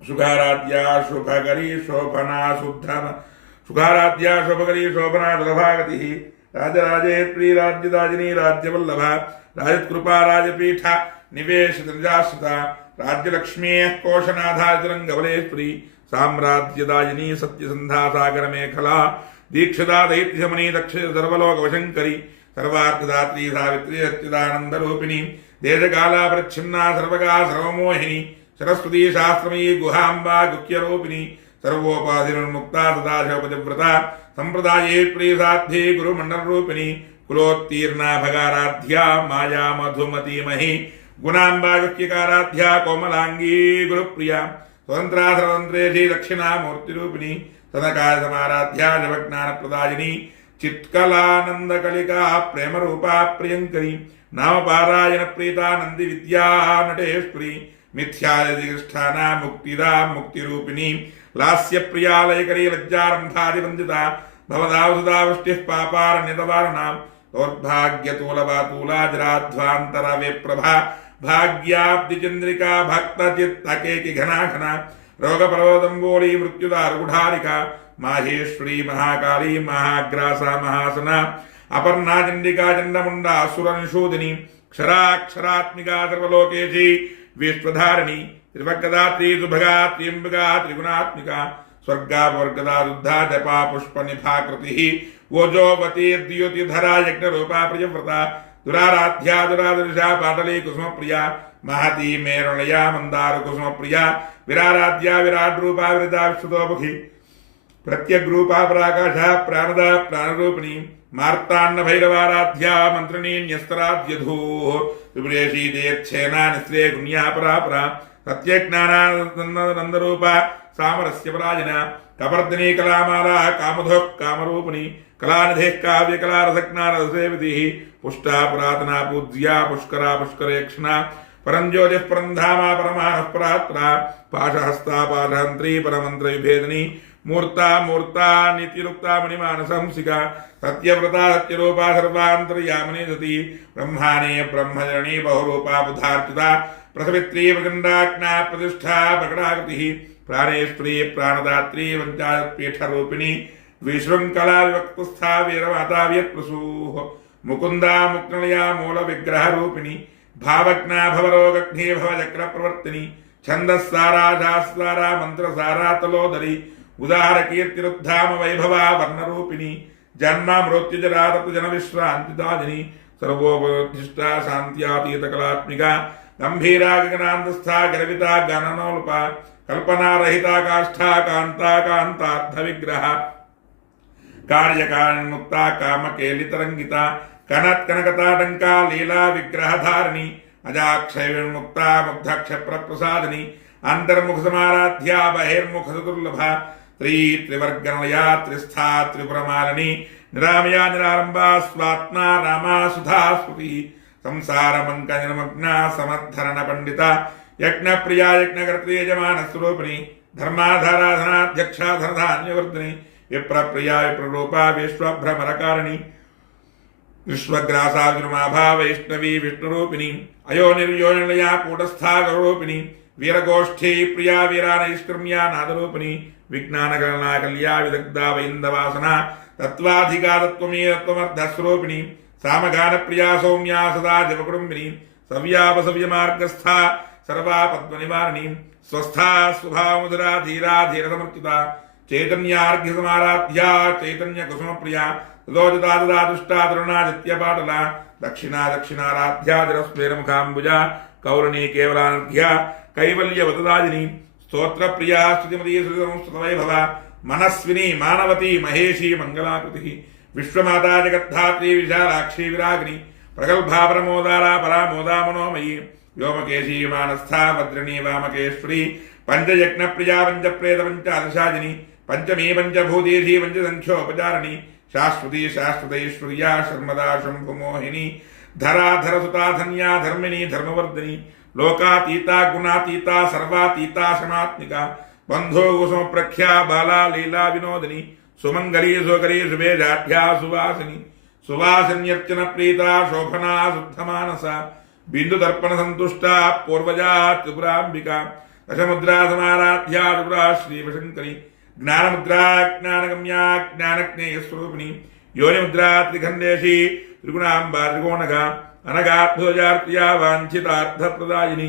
सुखाराध्या शुभकरी शोभना शुद्धन सुखाराध्या शुभकरी शोभना दलभागतिः राजराजेत्री राज्यदाजिनी राज्यवल्लभा राजकृपा राजपीठा निवेशितजाश्रिता राज्यलक्ष्मीः कोशनाधारितरङ्गबलेश्वरी साम्राज्यदायिनी सत्यसन्धा सागरमेखला दीक्षिता दैत्यशमनी दक्षिण सर्वलोकवशङ्करी सर्वार्थदात्री सावित्री सच्चिदानन्दरूपिणी देशकालापरिच्छिन्ना सर्वगा सर्वमोहिनी सरस्वती शास्त्रमयी गुहाम्बा गुह्यरूपिणी सर्वोपाधिर्मुक्ता सदाशिवपतिव्रता संप्रदाये प्रियसाध्ये गुरुमण्डलरूपिणी कुलोत्तीर्णा भगाराध्या माया मधुमतीमही गुणाम्बा गुह्यकाराध्या कोमलांगी गुरुप्रिया स्वतंत्रा सर्वतंत्रेशी दक्षिणा मूर्तिरूपिणी सदकाय समाराध्या जपज्ञानप्रदायिनी चित्कलानंदकलिका प्रेमरूपा प्रियंकरी नामपारायण प्रीता नंदी विद्या नटेश्वरी मिथ्यादिष्ठाना मुक्तिदा मुक्तिरूपिणी लास्य प्रियालयकरी लज्जारंभादिवंदिता भवदावसुधा वृष्टिः पापारण्यतवारणा दौर्भाग्यतूलवातूला जराध्वान्तरवे प्रभा भाग्याब्दिचंद्रिका भक्तचित्तकेकि घना घना रोगपर्वतंबोली मृत्युदारुगुढारिका माहेश्वरी महाकाली महाग्रासा महासना अपर्णा चंडिका चंडमुंडा असुरनिषूदिनी क्षराक्षरात्मिका सर्वलोकेशी विश्वधारिणी त्रिवक्कदात्री सुभगा त्र्यंबका त्रिगुणात्मिका स्वर्गावर्गदा दुद्धा जपा पुष्पनिभाकृतिः ओजोवती द्युतिधरा यज्ञरूपा प्रियव्रता दुराराध्या दुरादृशा पाटली कुसुमप्रिया महती मेरुणया मंदार कुसुमप्रिया विराराध्या विराट्रूपा विरदा विश्वतोमुखी प्रत्यग्रूपा पराकाशा प्राणदा प्राणरूपिणी मार्ताण्ड भैरवाराध्या मंत्रिणी न्यस्तराध्यधूः त्रिपुरेशी देच्छेना निस्त्रे गुण्या परापरा सत्यज्ञानानन्दरूपा सामरस्य पराजिना कपर्दिनी कलामाला कामधोः कामरूपिणी कलानिधिः काव्यकलारसज्ञानरसेवितिः पुष्टा पुरातना पूज्या पुष्करा पुष्करेक्षणा परंज्योतिः परंधामा परमानः परात्रा पाशहस्ता पाशहन्त्री परमन्त्रविभेदिनी मूर्ता मूर्ता नित्यरुक्ता मणिमानसंसिका सत्यव्रता सत्यरूपा सर्वान्तर्यामिनी सती ब्रह्माणे ब्रह्मजननी बहुरूपा बुधार्चिता प्रसवित्री प्रचण्डाज्ञा प्रतिष्ठा प्रकटाकृतिः प्राणेश्वरी प्राणदात्री वञ्चापीठरूपिणी विशृङ्खला विभक्तस्था वीरमाता व्यत्प्रसूः मुकुन्दा मुक्तनया मूलविग्रहरूपिणी భావజ్ఞా భవరోగఘ్నే భవచక్ర ప్రవర్తిని ఛందస్సారా శాస్త్రారా మంత్రసారా తలోదరి ఉదార కీర్తిరుద్ధామ వైభవ వర్ణరూపిణి జన్మ మృత్యుజరా జన విశ్రాంతిదాదిని సర్వోపధిష్ట శాంత్యాతీత కళాత్మిక గంభీరా గగనాంతస్థా గర్విత గణనోల్ప కల్పనారహిత కాష్ఠా కాంతా కాంతార్థ విగ్రహ కార్యకారణముక్త కామకేలితరంగిత కనత్కనకతాటంకా లీలా విగ్రహధారిణి అజాక్షయముక్త ముగ్ధక్షప్ర ప్రసాదిని అంతర్ముఖ సమారాధ్య బహిర్ముఖ దుర్లభ త్రివర్గణయా త్రిస్థా త్రిపురమాలిని నిరామయా నిరారంభా స్వాత్మా రామా సుధా స్మృతి సంసారమంక నిమగ్న సమర్థరణ పండిత యజ్ఞప్రియా యజ్ఞకర్త్రి యజమాన స్వరూపిణి ధర్మాధారాధనాధ్యక్షాధనధాన్యవర్ధిని విప్రప్రియా విప్రరూపా విశ్వభ్రమరకారిణి విశ్వగ్రాసార్జునమాభా వైష్ణవీ విష్ణురూపిణి అయోనిర్యోనిలయా కూటస్థా గౌరూపిణి వీరగోష్ఠీ ప్రియా వీరానైష్కర్మ్యా నాదరూపిణి విజ్ఞానగణనా కళ్యా విదగ్ధా వైందవాసన తత్వాధికారత్వమేతత్వమర్థస్వరూపిణి సామగాన ప్రియా సౌమ్యా సదా జపకుటుంబిని సవ్యాపసవ్యమార్గస్థా సర్వా పద్మనివారిణి స్వస్థా స్వభావముదరా ధీరా ధీరసమర్చిత చైతన్యార్ఘ్య సమారాధ్యా చైతన్య కుసుమ ప్రియా తదోజతాదుష్టా తరుణాదిత్యపాటల దక్షిణా దక్షిణారాధ్యా దిరస్ఫేరముఖాంబుజ కౌరణీ కేవలానర్ఘ్య కైవల్యవతదాదిని స్తోత్ర ప్రియా స్తుతిమతీ శ్రుతిసంస్కృతవైభవ మనస్విని మానవతి మహేషి మంగళాకృతి విశ్వమాతా జగద్ధాత్రీ విశాలాక్షి విరాగిని ప్రగల్భా పరమోదారా పరామోదా మనోమయీ వ్యోమకేశీ మానస్థా వజ్రణీ వామకేశ్వరి పంచయజ్ఞ ప్రియా పంచప్రేత పంచాదశాజిని పంచమీ పంచభూతేశీ పంచసంఖ్యోపచారిణి శాశ్వతీ శాశ్వతైశ్వర్యా శర్మదా శంభుమోహిని ధరాధర సుతాధన్యా ధర్మిణి ధర్మవర్ధిని లోకాతీతా గుణాతీతా సర్వాతీతా శమాత్మిక బంధో కుసుమప్రఖ్యా బాలా లీలా వినోదిని సుమంగళీ సుకరీ శుభేజాఢ్యా సువాసిని సువాసిన్యర్చన ప్రీతా శోభనా శుద్ధమానస బిందుదర్పణ సంతుష్టా పూర్వజా త్రిపురాంబిక దశముద్రా సమారాధ్యా త్రిపురా శ్రీవశంకరి జ్ఞానముద్రా జ్ఞానగమ్యా జ్ఞానజ్ఞేయస్వరూపిణి యోనిముద్రా త్రిఖండేశీ త్రిగుణాంబా త్రికోణగా అనగాధ్వజార్త్యా వాంఛితార్థప్రదాయిని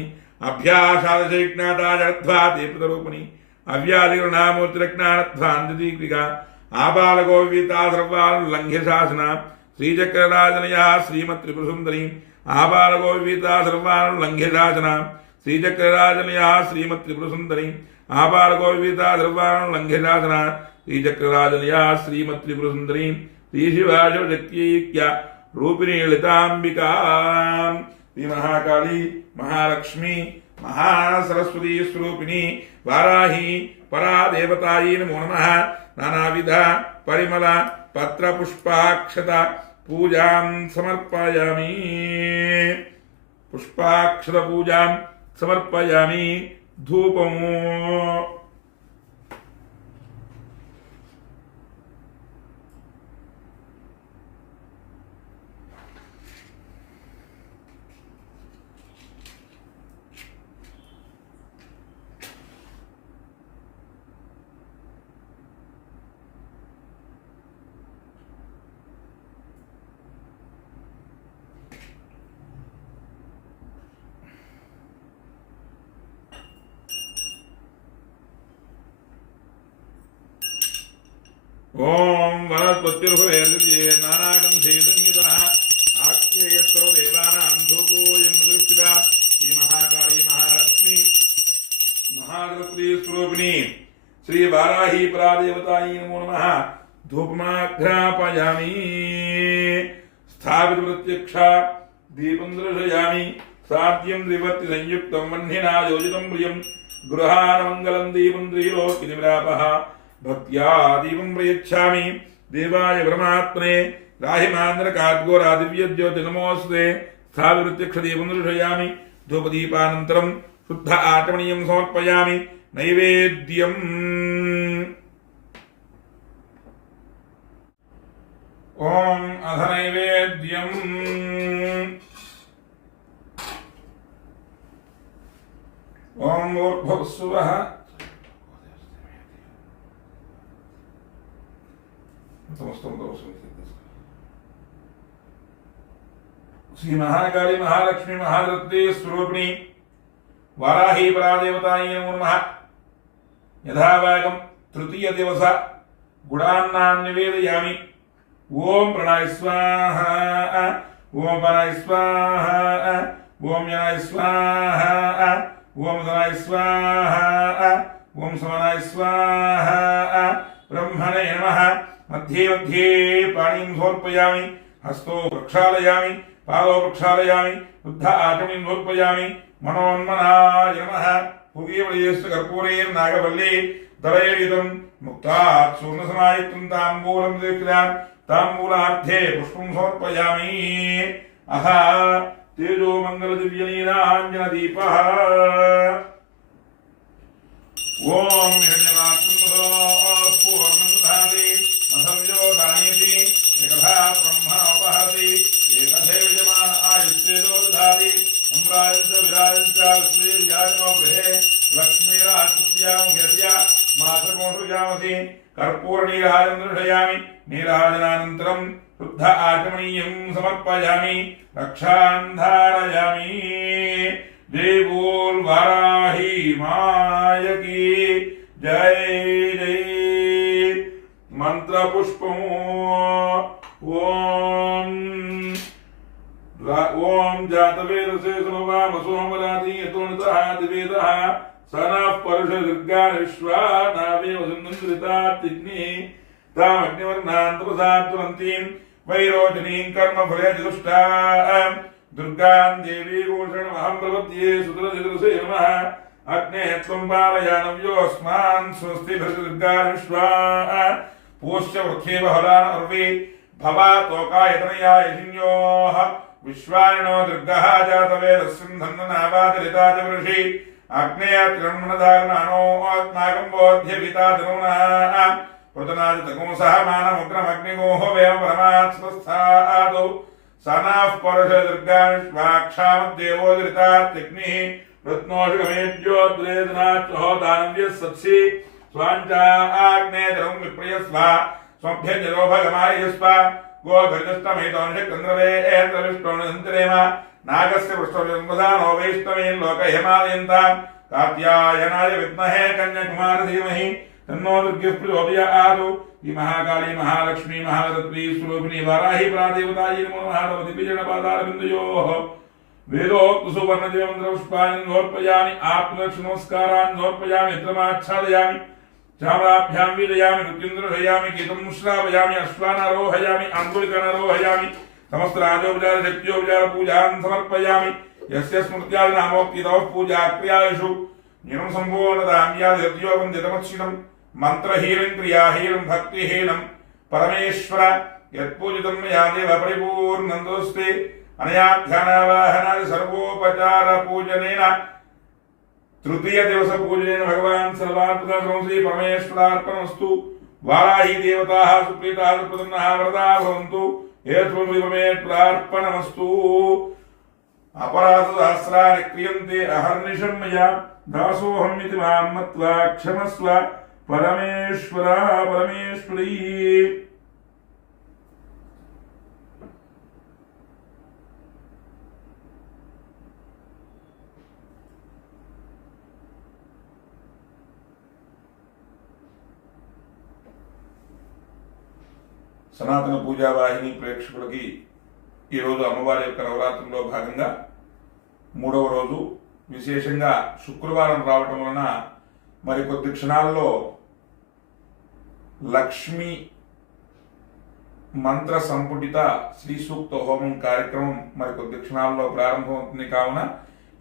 అభ్యాసాదశైజ్ఞాతా జడధ్వా తీర్థరూపిణి అవ్యాధికృణామూర్తిరజ్ఞానధ్వాంతిదీపిక ఆబాలగోవితా సర్వానుల్లంఘ్య శాసన శ్రీచక్రరాజనయా శ్రీమత్రిపురసుందరి ఆబాలగోవితా సర్వానుల్లంఘ్య శాసన శ్రీచక్రరాజనయా శ్రీమత్రిపురసుందరి ఆబాలగోవితా సర్వానుల్లంఘ్య శాసన శ్రీచక్రరాజనయా శ్రీమత్రిపురసుందరి శ్రీశివాశివశక్త్యైక్య రూపిణీ లలితాంబికా శ్రీ మహాకాళీ మహాలక్ష్మి మహాసరస్వతీ స్వరూపిణి వారాహి పరా దేవతాయై నమో నమః నానావిధ పరిమళ పత్ర పుష్పాక్షత పూజాం సమర్పయామి పుష్పాక్షత పూజాం సమర్పయామి ధూపము ఓం వనస్పతిర్హువేర్యే నానాగంధే సంగీతః ఆఖ్యేయస్తో దేవానాం ధూపోయం ప్రతిష్ఠితా శ్రీ మహాకాళీ మహాలక్ష్మి మహాగణపతి స్వరూపిణి శ్రీ వారాహి పరాదేవతాయై నమో నమః ధూపమాఘ్రాపయామి స్థాపిత ప్రత్యక్ష దీపం దర్శయామి సాధ్యం త్రివర్తి సంయుక్తం వహ్నినా యోజితం ప్రియం గృహానమంగళం దీపం త్రిలోకినిమిరాపః భక్త్యా దీపం ప్రయచ్ఛామి దేవాయ పరమాత్మనే రాహిమాంధ్రకాద్ఘోరా దివ్యజ్యోతి నమోస్తే స్థావివృత్యక్ష దీపం దర్శయామి ధూపదీపానంతరం శుద్ధ ఆచమనీయం సమర్పయామి నైవేద్యం ఓం అధ నైవేద్యం ఓం ఊర్ధ్వస్సువః శ్రీ మహాకాళి మహాలక్ష్మి మహారత్నే స్వరూపిణి వారాహీ పరాదేవతాయై నమో నమః. యథాభాగం తృతీయ దివస గుడాన్నాన్ నివేదయామి. ఓం ప్రణాయ స్వాహ, ఓం పరాయ స్వాహ, ఓం జనాయ స్వాహ, ఓం ధనాయ స్వాహ, ఓం సమనాయ స్వాహ. బ్రహ్మణే నమః. మధ్యే మధ్యే పాణిం సమర్పయామి, హస్తో ప్రక్షాళయామి, పాదో ప్రక్షాళయామి, బుద్ధ ఆచమనిం సమర్పయామి. మనోన్మనాయ నమః. పూగీవలయేస్తు కర్పూరేర్నాగవల్లి దళైరిదం ముక్తాత్ చూర్ణసమాయుక్తం తాంబూలం దీక్షాం తాంబూలార్థే పుష్పం సమర్పయామి. అహ తేజో మంగళ దివ్య నీరాంజన దీప. ఓం హిరణ్యమాతృం దధాతి మసవ్యో దానీతి ఏకథా బ్రహ్మణోపహతి ఏకథే విజమాన ఆయుష్యేదో దధాతి సంప్రాయంచ విరాజంచ విశ్వేర్యాజనో గృహే లక్ష్మీరాజస్యాముఖ్యస్య మాతృకోటృజామసి. కర్పూరనీరాజం దర్శయామి. నీరాజనానంతరం శుద్ధ ఆచమనీయం సమర్పయామి. రక్షాన్ ధారయామి. జై బోల్ వారాహి మాయకి జై. జై మంత్ర పుష్పము. ఓం ఓం జాతవేదసే సమవామసోమరాతి యతోనితః దివేదః సనః పరుష దుర్గాన్ విశ్వా నావేవ సింధురితాత్తిగ్ని తామగ్నివర్ణాన్ తపసాత్వరంతీం వైరోచనీం కర్మఫలయజుష్టా దుర్గాన్ దేవీ ఘోషణమహం ప్రపద్యే సుతరసిదృశే నమః. అగ్నే త్వం పారయానవ్యోస్మాన్ స్వస్తి దుర్గాన్ విశ్వా పూష్య వృక్షేవ హలాన్ అర్వే భవా తోకాయతనయా యజిన్యోః విశ్వాయనో దుర్గః జాతవేదస్సింధన్ననావాదరితాచ వృషి అగ్నేయ త్రిణమనధారణానో ఆత్మాకం బోధ్యవితాదనునః పృతనాదితకోసః మానముగ్రమగ్నిగోః వేమ పరమాత్మస్థాదు సనాః పరుష దుర్గానిష్వాక్షామద్దేవోదరితాత్యగ్నిః రత్నోషగమేజ్యోద్రేదనాచ్చహో దానవ్యः సత్సి స్వాంచాగ్నేయజలం విప్రయస్వ స్వభ్యజరోభగమాయస్వ గోఘర్జష్టమేతోనిషక్కంద్రవేంద్రవిష్ణోనిసంచరేమ నాగస్య పృష్ఠోజన్మదానో వైష్ణవేన్ లోకహిమాలయంతాం కార్త్యాయనాయ విద్మహే కన్యాకుమార ధీమహి తన్నో దుర్గః ప్రచోదయాత్. ఈ మహాకాళీ మహాలక్ష్మీ మహారత్రీ స్వరూపిణి వారాహి ప్రాదేవతాయై నమో నమః. విజయపాదారవిందయోః వేదోక్త సువర్ణజయమంత్ర పుష్పాన్ని సమర్పయామి. ఆత్మలక్ష్మి నమస్కారాన్ని సమర్పయామి. మిత్రమాచ్ఛాదయామి. చామరాభ్యాం వీరయామి. నృత్యంద్రశయామి. గీతం శ్రావయామి. అశ్వానారోహయామి. ఆందోళికానారోహయామి. సమస్త రాజోపచార శక్త్యోపచార పూజాన్ సమర్పయామి. యస్య స్మృత్యాది నామోక్తితః పూజా క్రియాయేషు న్యూనం సంపూర్ణతామ్యాదియోగం దితమక్షిణం మంత్రహీనం క్రియాహీనం భక్తిహీనం పరమేశ్వర యత్పూజితం మయా దేవ పరిపూర్ణం దోస్తే. అనయా ధ్యానావాహనాది సర్వోపచార పూజనేన తృతీయ దివస పూజనేన భగవాన్ సర్వాత్మక శ్రీ పరమేశ్వరార్పణమస్తు. వారాహి దేవతాః సుప్రీతాః సుప్రసన్నాః వరదాః భవంతు. ఏతృర్పణమస్తు. అపరాధ సహస్రాన్ని క్రియంతే అహర్నిశం మయా దాసోహం ఇతి మాం మత్వా క్షమస్వ పరమేశ్వర పరమేశ్వరీ. సనాతన పూజావాహిని ప్రేక్షకులకి ఈరోజు అమ్మవారి యొక్క నవరాత్రుల్లో భాగంగా 3వ రోజు విశేషంగా శుక్రవారం రావటం వలన మరికొద్ది క్షణాల్లో లక్ష్మీ మంత్ర సంపుటిత శ్రీ సూక్త హోమం కార్యక్రమం మరికొద్ది క్షణాల్లో ప్రారంభమవుతుంది. కావున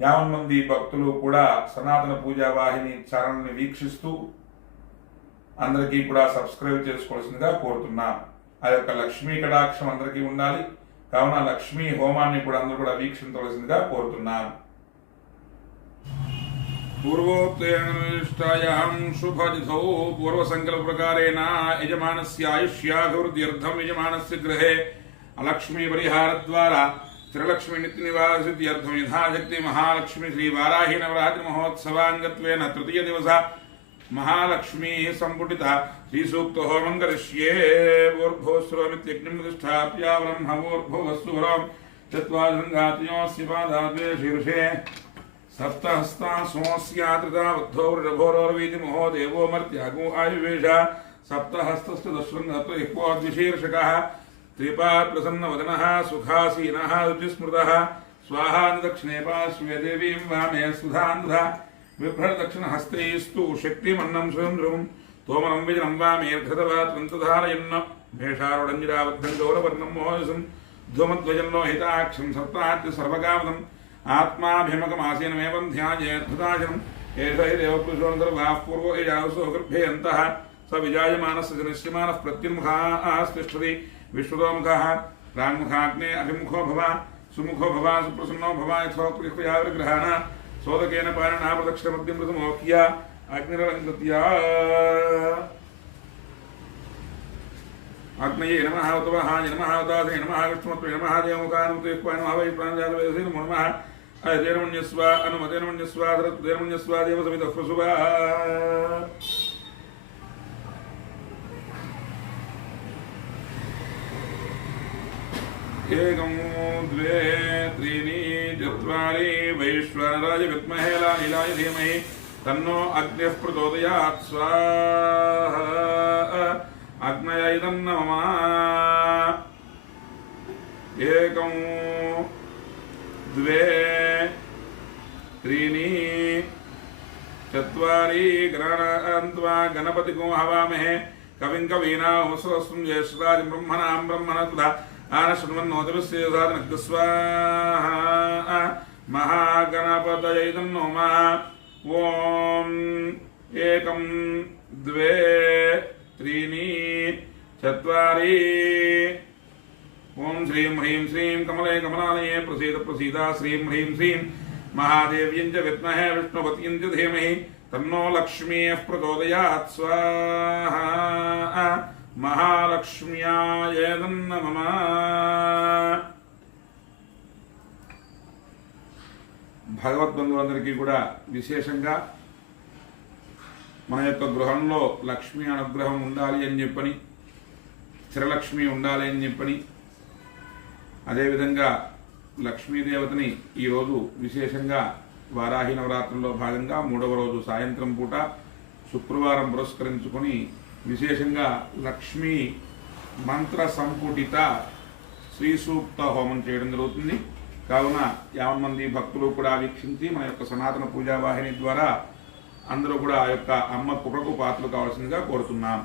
50 మంది భక్తులు కూడా సనాతన పూజావాహిని ఛానల్ని వీక్షిస్తూ అందరికీ కూడా సబ్స్క్రైబ్ చేసుకోవాల్సిందిగా కోరుతున్నాం. ఆ యొక్క లక్ష్మీ కటాక్షం అందరికీ ఉండాలి. కావున లక్ష్మీ హోమాన్ని కూడా అందరూ కూడా వీక్షించవలసిందిగా కోరుతున్నాను. పూర్వోక్తేష్టాయాం శుభతిథౌ పూర్వసంకల్ప ప్రకారేణ యజమానస్య ఆయుష్యాభివృద్ధ్యర్థం యజమానస్య గృహే అలక్ష్మీ పరిహార ద్వారా త్రిలక్ష్మీ నిత్య నివాసిత్యర్థం యథాశక్తి మహాలక్ష్మి శ్రీ వారాహి నవరాత్రి మహోత్సవాంగత్వేన తృతీయ దివస महालक्ष्मी संपुटिता श्रीसूक्त होमं करिष्ये ऊर्ध्वस्वमित्यग्निं प्रतिष्ठाप्य ब्रह्मोर्भुवस्वरं चत्वारिङ्गातयोस्य पादाद्वे शीर्षे सप्तहस्ता सोऽस्यात्रिता बुद्धो वृषभोरोर्वीति महो देवो मर्त्यागो आयुवेश सप्तहस्तस्य दशृङ्गत्वैक्वोद्विशीर्षकः त्रिपात् प्रसन्नवदनः सुखासीनः रुचिस्मृतः स्वाहा दक्षिणे पार्श्वे देवीं वामे सुधान्धः बिभ्रदक्षिणहस्तैस्तु शक्तिमन्नं स्वयं ध्रुवं तोमनं विजनं वामेर्घृतवात्रन्तधारयन्न भेषारुडञ्जिराबद्धं गौरवर्णं मोहसं ध्वमध्वजन्लोहिताक्षं सप्ताच्च सर्वकामदम् आत्माभिमुखमासीनमेवं ध्यायेद्धुताशनम् एष हि देवपुरुषोऽन्तर्वाः पूर्वो यजासो गर्भेऽन्तः स विजायमानस्य जनिष्यमानः प्रत्युन्मुखाः तिष्ठति विश्वतोमुखः प्राङ्मुखाग्ने अभिमुखो भव सुमुखो भव सुप्रसन्नो भव यथोक्तया विग्रहाण सोदकेन पाणिना प्रदक्षिणमद्यं प्रथमोक्य अग्निरलङ्कृत्य अग्नये नमः उतवहाय नमः उदासे नमः विष्णुमत्वे नमः देवमुखानुतेक्वाय नमः वै प्राणजातवेदसे नमो नमः अयतेर्मण्यस्व अनुमतेर्मण्यस्व धरत्वेर्मण्यस्व देवसवितः प्रसुभः एकं द्वे त्रीणि चत्वारि वैश्वानराय विद्महे लालीलाय धीमहि तन्नो अग्निः प्रचोदयात् स्वाहा अग्नये नमः एकं द्वे त्रीणि चत्वारि गणान्त्वा गणपतिगो हवामहे कविं कवीनामुसरस्वं ज्येष्ठराजं ब्रह्मणां ब्रह्मणस्पदा आनशृण्वन्नोतिभिस्सेदानग्स्वाहा महागणपतये नमः ॐ एकं द्वे त्रीणि चत्वारि ॐ श्रीं ह्रीं श्रीं कमले कमलालये प्रसीद प्रसीदा श्रीं ह्रीं श्रीं महादेव्यं च विद्महे विष्णुपत्यै च धीमहि तन्नो लक्ष्मीः प्रचोदयात् स्वाहा महालक्ष्म्याय नमः భగవద్బంధువులందరికీ కూడా విశేషంగా మన యొక్క గృహంలో లక్ష్మీ అనుగ్రహం ఉండాలి అని చెప్పని స్థిరలక్ష్మి ఉండాలి అని చెప్పని అదేవిధంగా లక్ష్మీదేవతని ఈరోజు విశేషంగా వారాహి నవరాత్రుల్లో భాగంగా 3వ రోజు సాయంత్రం పూట శుక్రవారం పురస్కరించుకొని విశేషంగా లక్ష్మీ మంత్ర సంపుటిత శ్రీ సూక్త హోమం చేయడం జరుగుతుంది. కావున 50 మంది భక్తులు కూడా వీక్షించి మన యొక్క సనాతన పూజా వాహిని ద్వారా అందరూ కూడా ఆ యొక్క అమ్మ కృపకు పాత్రలు కావాల్సిందిగా కోరుతున్నాం.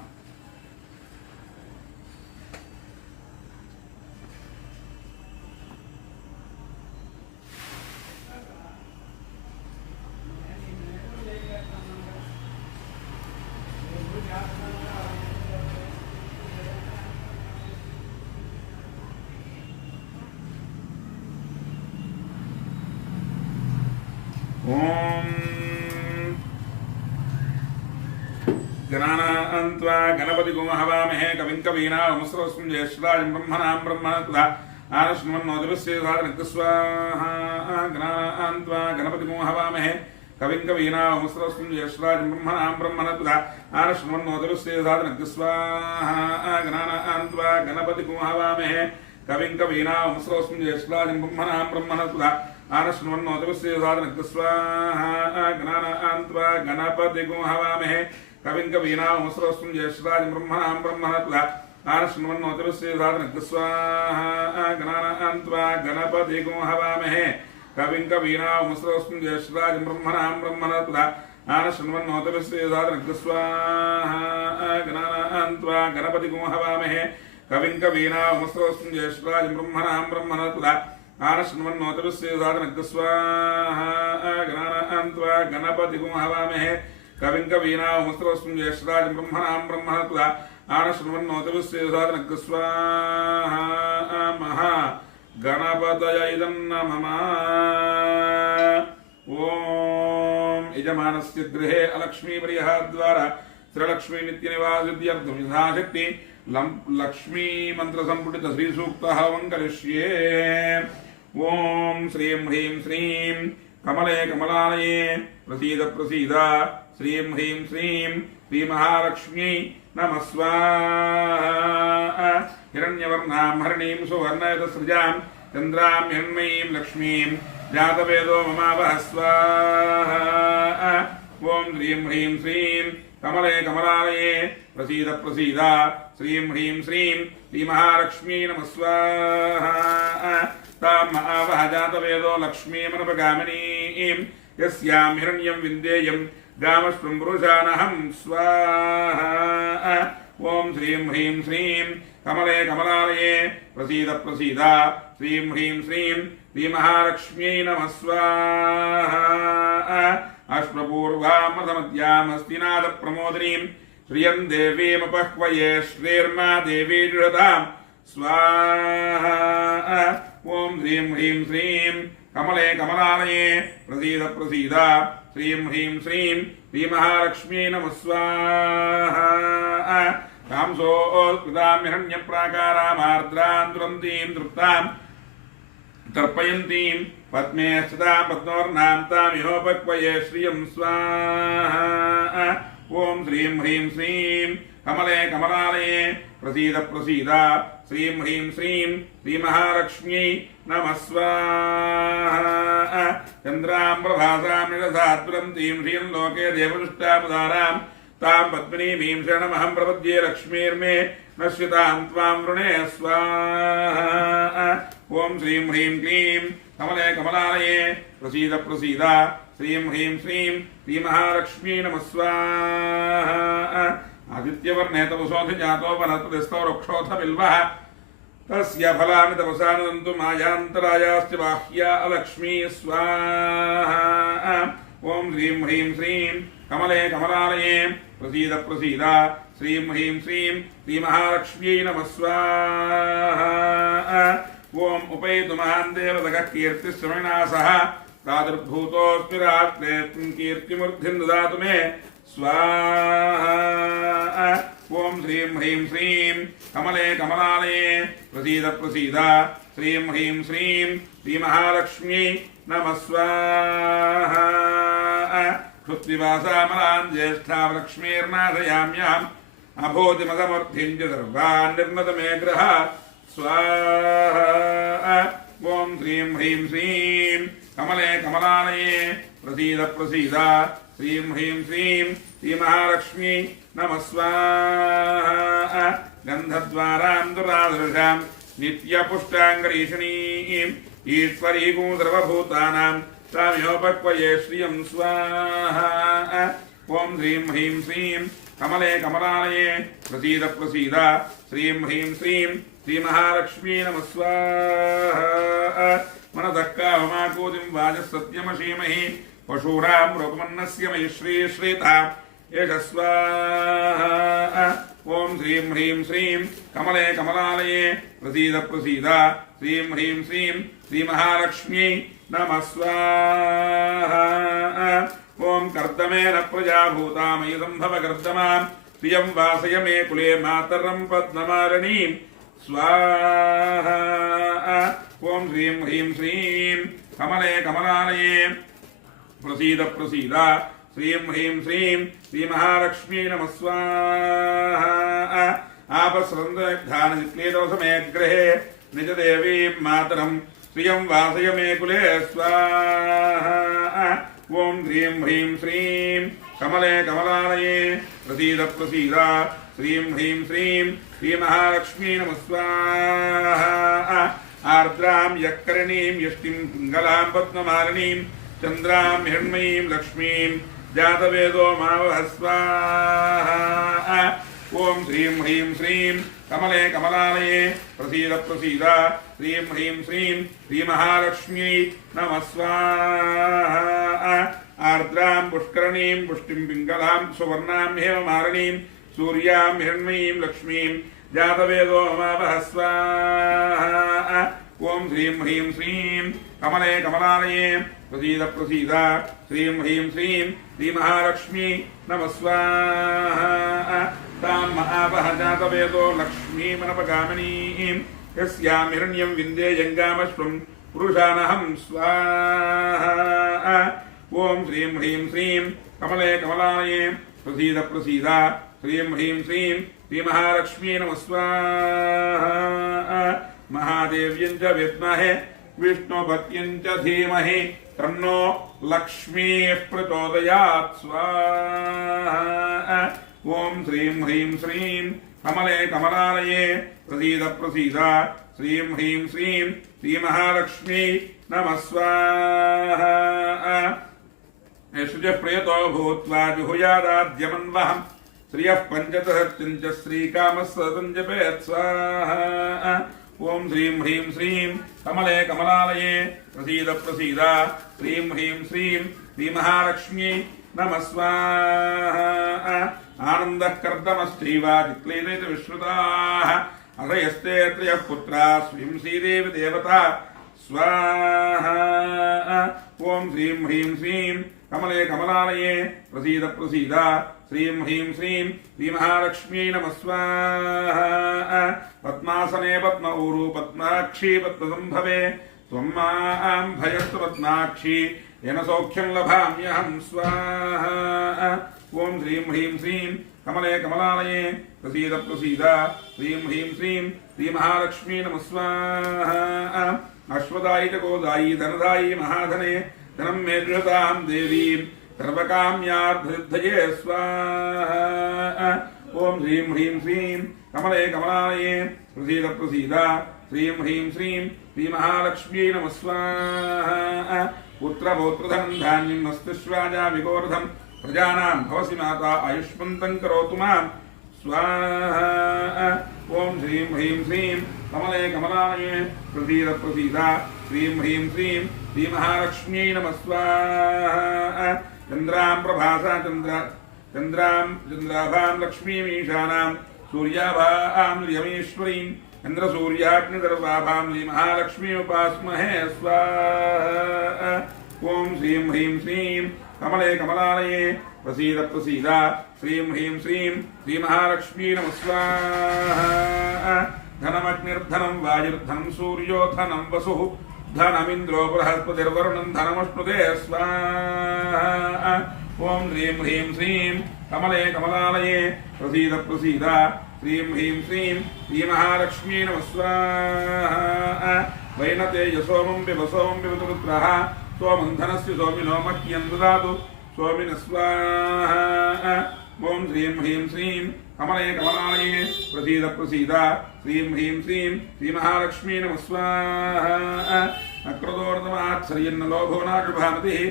गणानान्त्वा गणपतिगो हवामहे कविं कवीनामुसरस्वं ज्येष्ठराजं ब्रह्मणां ब्रह्मणस्पदा आनशृण्वन्नोतिभिस्सेदानग्स्वाहा गणानान्त्वा गणपतिगो हवामहे कविं कवीनामुसरस्वं ज्येष्ठराजं ब्रह्मणां ब्रह्मणस्पदा आनशृण्वन्नोतिभिस्सेदानग्स्वाहा गणानान्त्वा गणपतिगो हवामहे कविं कवीनामुसरस्वं ज्येष्ठराजं ब्रह्मणां ब्रह्मणस्पदा आनशृण्वन्नोतिभिस्सेदानग्स्वाहा गणानान्त्वा गणपतिगो हवामहे कविं कवीनामुसरस्वं ज्येष्ठराजं ब्रह्मणां ब्रह्मणस्पदा आनशृण्वन्नोतिभिस्सेदानग्स्वाहा गणानान्त्वा गणपतिगो हवामहे कविं कवीनामुसरस्वं ज्येष्ठराजं ब्रह्मणां ब्रह्मणस्पदा आनशृण्वन्नोतिभिस्सेदानग्स्वाहा गणानान्त्वा गणपतिगो हवामहे कविं कवीनामुसरस्वं ज्येष्ठराजं ब्रह्मणां ब्रह्मणस्पदा आनशृण्वन्नोतिभिस्सेदानग्स्वाहा गणानान्त्वा गणपतिगो हवामहे कविं कवीनामुसरस्वं ज्येष्ठराजं ब्रह्मणां ब्रह्मणस्पदा आनशृण्वन्नोतिभिस्सेदानग्स्वाहा महागणपतये नमः ॐ यजमानस्य गृहे अलक्ष्मीपरिहारद्वारा श्रीलक्ष्मी नित्यनिवासित्यर्थं यथाशक्ति लक्ष्मी मंत्रसंपुटित श्रीसूक्तः करिष्ये। ॐ श्रीं ह्रीं श्रीं कमले कमलालये प्रसीद प्रसीद श्रीं ह्रीं श्रीं श्रीमहालक्ष्म्यै नमः स्वाहा। हिरण्यवर्णां हरिणीं सुवर्णयुतसृजां चन्द्रां हिरण्मयीं लक्ष्मीं जातवेदो ममावह स्वाहा ॐ ह्रीं ह्रीं श्रीं कमले कमलालये प्रसीद प्रसीद श्रीं ह्रीं श्रीं श्रीमहालक्ष्मी नमः स्वाहा तां महावह जातवेदो लक्ष्मीमनुपगामिनीं यस्यां हिरण्यं विन्देयं गामस्त्वं पुरुषानहं स्वाहा ॐ श्रीं ह्रीं श्रीं कमले कमलालये प्रसीद प्रसीद श्रीं ह्रीं श्रीं श्रीमहालक्ष्म्यै नमः स्वाहा अश्वपूर्वामसमद्यामस्तिनाथप्रमोदिनीं श्रियं देवीमपह्वये श्रीर्मा देवी जुषतां स्वाहा ॐ ह्रीं ह्रीं श्रीं कमले कमलालये प्रसीद प्रसीद श्रीं ह्रीं श्रीं श्रीमहालक्ष्म्यै नमः स्वाहा कांसोऽस्कृतां हिरण्यप्राकारामार्द्रां दुरन्तीं तृप्तां तर्पयन्तीं पद्मे स्थितां पद्मवर्णां तामिहोपक्वये श्रियं स्वाहा ॐ श्रीं ह्रीं श्रीं कमले कमलालये प्रसीद प्रसीद श्रीं ह्रीं श्रीं श्रीमहालक्ष्म्यै नमः स्वाहा चन्द्रां प्रभासां निरसात्पुरन्तीं श्रियं लोके देवदुष्टापदारां तां पद्मिनीं शरणमहं प्रपद्ये लक्ष्मीर्मे नश्यतां त्वां वृणे स्वाहा ॐ श्रीं ह्रीं क्लीं कमले कमलालये प्रसीद प्रसीद श्रीं ह्रीं श्रीं श्रीमहालक्ष्मी नमः स्वाहा आदित्यवर्णे तपसोऽधिजातो वनस्पतिस्थो वृक्षोऽथ बिल्वः तस्य फलानि तपसा नदन्तु मायान्तरायाश्च बाह्या अलक्ष्मी स्वाहा ॐ ह्रीं ह्रीं श्रीं कमले कमलालये प्रसीद प्रसीद श्रीं ह्रीं श्रीं श्रीमहालक्ष्म्यै नमः स्वाहा ॐ उपैतु महान् देवतः कीर्तिश्रवणासः प्रादुर्भूतोऽस्मि रात्रे कीर्तिमूर्धिं ददातु मे स्वाहा ॐ श्रीं ह्रीं श्रीं कमले कमलालये प्रसीद प्रसीद श्रीं ह्रीं श्रीं श्रीमहालक्ष्म्यै नमः स्वाहा क्षुत्रिवासामलां ज्येष्ठां लक्ष्मीर्नाथयाम्याम् अभूतिमसमर्थिं च सर्वान् निर्मतमे ग्रह स्वाहा ॐ श्रीं ह्रीं श्रीं कमले कमलालये प्रसीद प्रसीद श्रीं ह्रीं श्रीं श्रीमहालक्ष्मी नमः स्वाहा गन्धद्वारां दुरादृशां नित्यपुष्टाङ्गरीषणीं ईश्वरीं सर्वभूतानां तामिहोपक्वये श्रियं स्वाहा ॐ ह्रीं ह्रीं श्रीं कमले कमलालये प्रसीद प्रसीद श्रीं ह्रीं श्रीं श्रीमहालक्ष्मी नमः स्वाहा मनसः काममाकूतिं वाचः सत्यमशीमहि पशूनां रूपमन्नस्य मयि श्रीता एष स्वाहा ॐ श्रीं ह्रीं श्रीं कमले कमलालये प्रसीद प्रसीद श्रीं ह्रीं श्रीं श्रीमहालक्ष्म्यै नमः स्वाहा ॐ कर्दमेन प्रजा भूता मयि सम्भव कर्दमां प्रियं वासय मे कुले मातरं पद्ममालिनीं स्वाहा ॐ ह्रीं ह्रीं श्रीं कमले कमलालये प्रसीद प्रसीद श्रीं ह्रीं श्रीं श्रीमहालक्ष्मी नमः स्वाहा आपस्रन्दग्धानक्लेदोषमे गृहे निजदेवीं मातरं श्रियं वासय मे कुले स्वाहा ॐ ह्रीं ह्रीं श्रीं कमले कमलालये प्रसीद प्रसीद श्रीं ह्रीं श्रीं श्रीमहालक्ष्मी नमः स्वाहा आर्द्रां यक्करणीं यष्टिं पिङ्गलां पद्ममालिनीं चन्द्रां हिरण्मयीं लक्ष्मीं जातवेदो मावह स्वाहा ॐ श्रीं ह्रीं श्रीं कमले कमलालये प्रसीद प्रसीद श्रीं ह्रीं श्रीं श्रीमहालक्ष्म्यै नमः स्वाहा आर्द्रां पुष्करणीं पुष्टिं पिङ्गलां सुवर्णां हेममालिनीं सूर्यां हिरण्मयीं लक्ष्मीं जातवेदो मावह स्वाहा ॐ श्रीं ह्रीं श्रीं कमले कमलालये प्रसीद प्रसीद श्रीं ह्रीं श्रीं श्रीमहालक्ष्मी नमः स्वाहा तां महावह जातवेदो लक्ष्मीमनपगामिनीं यस्यां हिरण्यं विन्देयं गामश्वं पुरुषानहं स्वाहा ॐ श्रीं ह्रीं श्रीं कमले कमलालये प्रसीद प्रसीद श्रीं ह्रीं श्रीं श्रीमहालक्ष्मी नमः स्वाहा महादेव्यं च विद्महे विष्णुपत्न्यं च धीमहि तन्नो लक्ष्मीः प्रचोदयात् स्वाहा। ओम श्रीं ह्रीं श्रीं कमले कमलालये प्रसीद प्रसीद श्रीं ह्रीं श्रीं श्रीमहालक्ष्मी नमः स्वाहा। शुचः प्रियतो भूत्वा जुहुयादाद्यमन्वहम् श्रियः पञ्चतहत्यं च श्रीकामः सततं जपेत् स्वाहा। ओम श्रीं ह्रीं श्रीं कमले कमलालये प्रसीद प्रसीद श्रीं ह्रीं श्रीं श्रीमहालक्ष्मी नमः स्वाहा। आनन्दः कर्दमश्चैवाचिक्लेनैत विश्रुताः अथयस्ते त्रयः पुत्राः स्वयं श्रीदेवी देवता स्वाहा। ओम श्रीं ह्रीं श्रीं कमले कमलालये प्रसीद प्रसीद श्रीं ह्रीं श्रीं श्रीमहालक्ष्मी नमः स्वाहा। पद्मासने पद्म ऊरु पद्माक्षी पद्मसंभवे त्वं मां भजस्तु पद्माक्षी येन सौख्यं लभाम्यहं स्वाहा। ओम श्रीं ह्रीं श्रीं कमले कमलालये प्रसीद प्रसीद श्रीं ह्रीं श्रीं श्रीमहालक्ष्मी नमः स्वाहा। अश्वदायी च गोदायी धनदायी महाधने धनं मे दृढतां देवीं सर्वकाम्यार्थसिद्धये स्वाहा। ओम श्रीं ह्रीं श्रीं कमले कमलालये प्रसीद प्रसीद श्रीं ह्रीं श्रीं श्रीमहालक्ष्मी नमः स्वाहा। पुत्रपौत्रधनं धान्यं मस्तिष्वाजा विगोर्धं प्रजानां भवसि माता आयुष्मन्तं करोतु मां स्वाहा। ओम श्रीं ह्रीं श्रीं कमले कमलालये प्रसीद प्रसीद श्रीं ह्रीं श्रीं श्रीमहालक्ष्मी नमः स्वाहा। चन्द्रां प्रभासा चन्द्राभां लक्ष्मीमीशानां सूर्याभां यमीश्वरीं चन्द्रसूर्याग्निदर्वाभां श्रीमहालक्ष्मी उपास्महे स्वाहा। ओम श्रीं ह्रीं श्रीं कमले कमलालये प्रसीद प्रसीद श्रीं ह्रीं श्रीं श्रीमहालक्ष्मी नमः स्वाहा। धनमग्निर्धनं वायुर्धनं सूर्योधनं वसुः धनमिन्द्रो बृहस्पतिर्वरुणं धनमश्नुते स्वाहा। ओम ह्रीं ह्रीं श्रीं कमले कमलालये प्रसीद प्रसीद श्रीं ह्रीं श्रीं श्रीमहालक्ष्मी नमः स्वाहा। वैनते यशोमं विवसोमं विवतुपुत्रः सोमं धनस्य सोमिनो मह्यं ददातु सोमिनः स्वाहा। ओम श्रीं ह्रीं श्रीं कमले कमलालये प्रसीद प्रसीद श्रीं ह्रीं श्रीं श्रीमहालक्ष्मी नमः स्वाहा। अक्रतोर्दमात्सर्यन्न लोभो नाकृभामतिः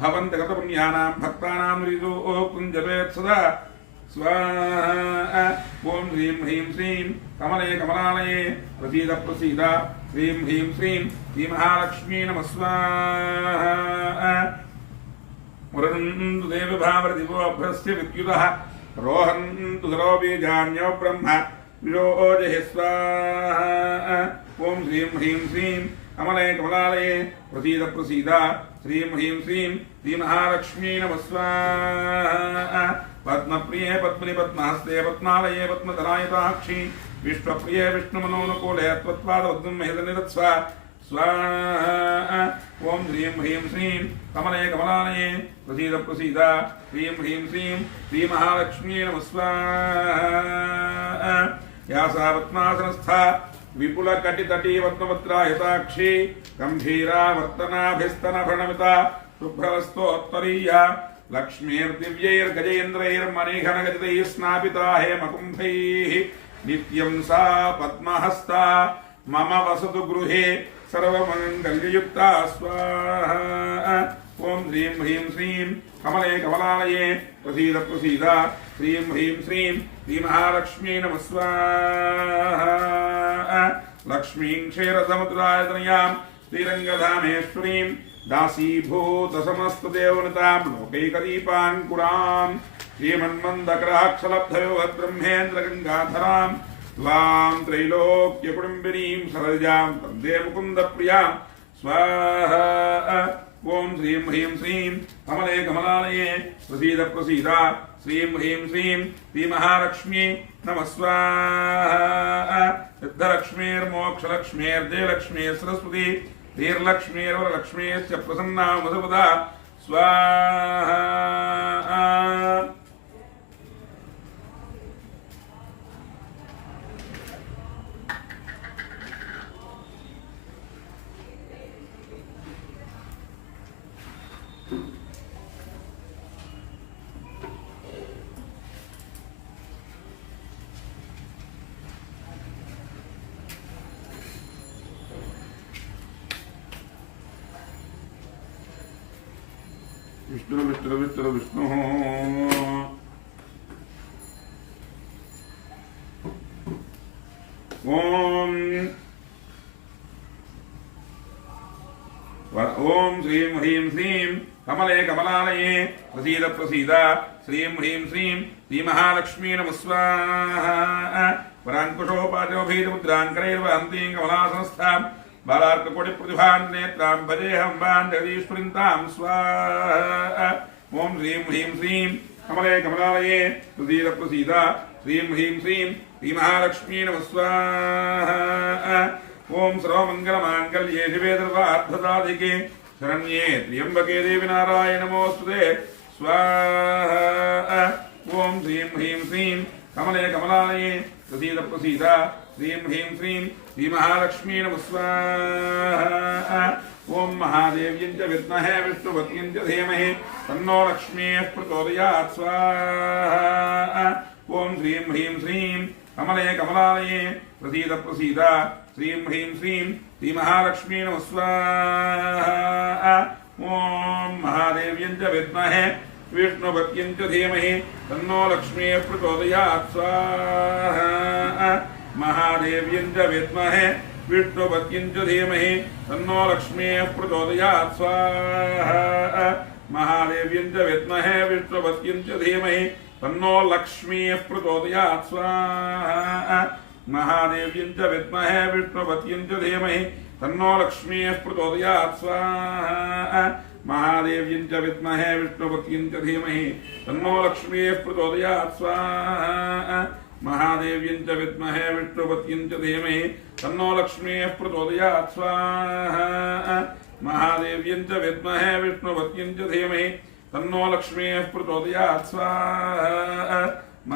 भवन्तगतपुण्यानां भक्तानां ऋतु कुञ्जपेत् सदा स्वाहा। ओम ह्रीं ह्रीं श्रीं कमले कमलालये प्रसीद प्रसीद श्रीं ह्रीं श्रीं श्रीमहालक्ष्मी नमः स्वाहा। मुरन्तु देवभावरदिवो अभ्रस्य विद्युतः रोहन्तु सरोबीजान्यो ब्रह्म विरोजहि स्वाहा। ओम श्रीं ह्रीं श्रीं कमले कमलालये प्रसीद प्रसीद श्रीं ह्रीं श्रीं श्रीमहालक्ष्मी नमः स्वाहा। पद्मप्रिये पद्मनि पद्महस्ते पद्मालये पद्मधरायताक्षी विश्वप्रिये विष्णुमनोनुकूले त्वत्पादपद्मं महितनिरत्स्व स्वाहा। ओम ह्रीं ह्रीं श्रीं कमले कमलालये प्रसीद प्रसीद श्रीं ह्रीं श्रीं श्रीमहालक्ष्मी नमः स्वाहा। या सा पद्मासनस्था विपुलकटितटी पद्मपत्रायताक्षी गम्भीरा वर्तनाभिस्तनभणमिता शुभ्रवस्तोत्तरीया लक्ष्मीर्दिव्यैर्गजेन्द्रैर्मणिघनगजितैः स्नापिता हेमकुम्भैः नित्यं सा पद्महस्ता मम वसतु गृहे सर्वमङ्गल्ययुक्ता स्वाहा। ओम ह्रीं ह्रीं श्रीं कमले कमलालये प्रसीद प्रसीद श्रीं ह्रीं श्रीं श्रीमहालक्ष्मी नमः स्वाहा। लक्ष्मीं क्षीरसमुद्रायतनयां श्रीरङ्गधामेश्वरीं दासीभूतसमस्तदेवनितां लोकैकदीपाङ्कुरां श्रीमन्मन्दकराक्षलब्धयोगब्रह्मेन्द्रगङ्गाधरां त्वां त्रैलोक्यकुटुम्बिनीं सरजां वन्दे मुकुन्दप्रियां स्वाहा। ओम श्रीं ह्रीं श्रीं कमले कमलालये प्रसीद प्रसीद श्रीं ह्रीं श्रीं श्रीमहालक्ष्मी नमः स्वाहा। सिद्धलक्ष्मीर्मोक्षलक्ष्मीर्जयलक्ष्मी सरस्वती धीर्लक्ष्मीर्वरलक्ष्मीश्च प्रसन्ना मधुपदा स्वाहा। विष्णुः ओम श्रीं ह्रीं श्रीं कमले कमलालये प्रसीद प्रसीद श्रीं ह्रीं श्रीं श्रीमहालक्ष्मी नमः स्वाहा वराङ्कुशोपाचोभीतमुद्राङ्करैर्वहन्तीं कमलासनस्थां बालार्ककोटिप्रतिभान्नेत्रां भजेऽहं वां जगदीश्वरीं तां स्वाहा ओम श्रीं ह्रीं श्रीं कमले कमलालये प्रसीद प्रसीद श्रीं ह्रीं श्रीं श्रीमहालक्ष्मी नमः स्वाहा ओम सर्वमंगलमांगल्ये शिवे सर्वार्थसाधिके शरण्ये त्र्यंबके देवी नारायण नमोस्तुते स्वाहा ओम श्रीं ह्रीं श्रीं कमले कमलालये प्रसीद प्रसीद श्रीं ह्रीं श्रीं श्रीमहालक्ष्मी नमः स्वाहा ओम महादेव्यै च विद्महे विष्णुपत्न्यै च धीमहि तन्नो लक्ष्मीः प्रचोदयात् स्वाहा ओम श्रीं ह्रीं श्रीं कमले कमलालये प्रसीद प्रसीद श्रीं ह्रीं श्रीं श्रीमहालक्ष्मी नमः स्वाहा ओम महादेव्यै च विद्महे विष्णुपत्न्यै च धीमहि तन्नो लक्ष्मीः प्रचोदयात् स्वाहा महादेव्यै च विद्महे विष्णुपत्न्यै च धीमहि तन्नो लक्ष्मीः प्रचोदयात् स्वाहा महादेव्यै च विद्महे विष्णुपत्न्यै च धीमहि तन्नो लक्ष्मीः प्रचोदयात् स्वाहा महादेव्यै च विद्महे विष्णुपत्न्यै च धीमहि तन्नो लक्ष्मीः प्रचोदयात् स्वाहा महादेव्यै च विद्महे विष्णुपत्न्यै च धीमहि तन्नो लक्ष्मीः प्रचोदयात् स्वाहा महादेव्यै च विद्महे विष्णुपत्न्यै च धीमहि तन्नो लक्ष्मीः प्रचोदयात् स्वाहा महादेव्यै च विद्महे विष्णुपत्न्यै च धीमहि तन्नो लक्ष्मीः प्रचोदयात् स्वाहा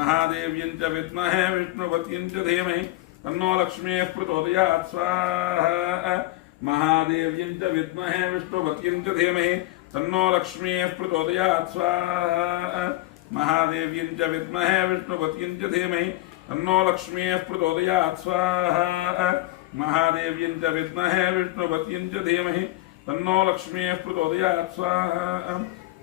महादेव्यै च विद्महे विष्णुपत्न्यै च धीमहि तन्नो लक्ष्मीः प्रचोदयात् स्वाहा महादेव्यै च विद्महे विष्णुपत्न्यै च धीमहि तन्नो लक्ष्मीः प्रचोदयात् स्वाहा महादेव्यै च विद्महे विष्णुपत्न्यै च धीमहि तन्नो लक्ष्मीः प्रचोदयात् स्वाहा महादेव्यै च विद्महे विष्णुपत्न्यै च धीमहि तन्नो लक्ष्मीः प्रचोदयात् स्वाहा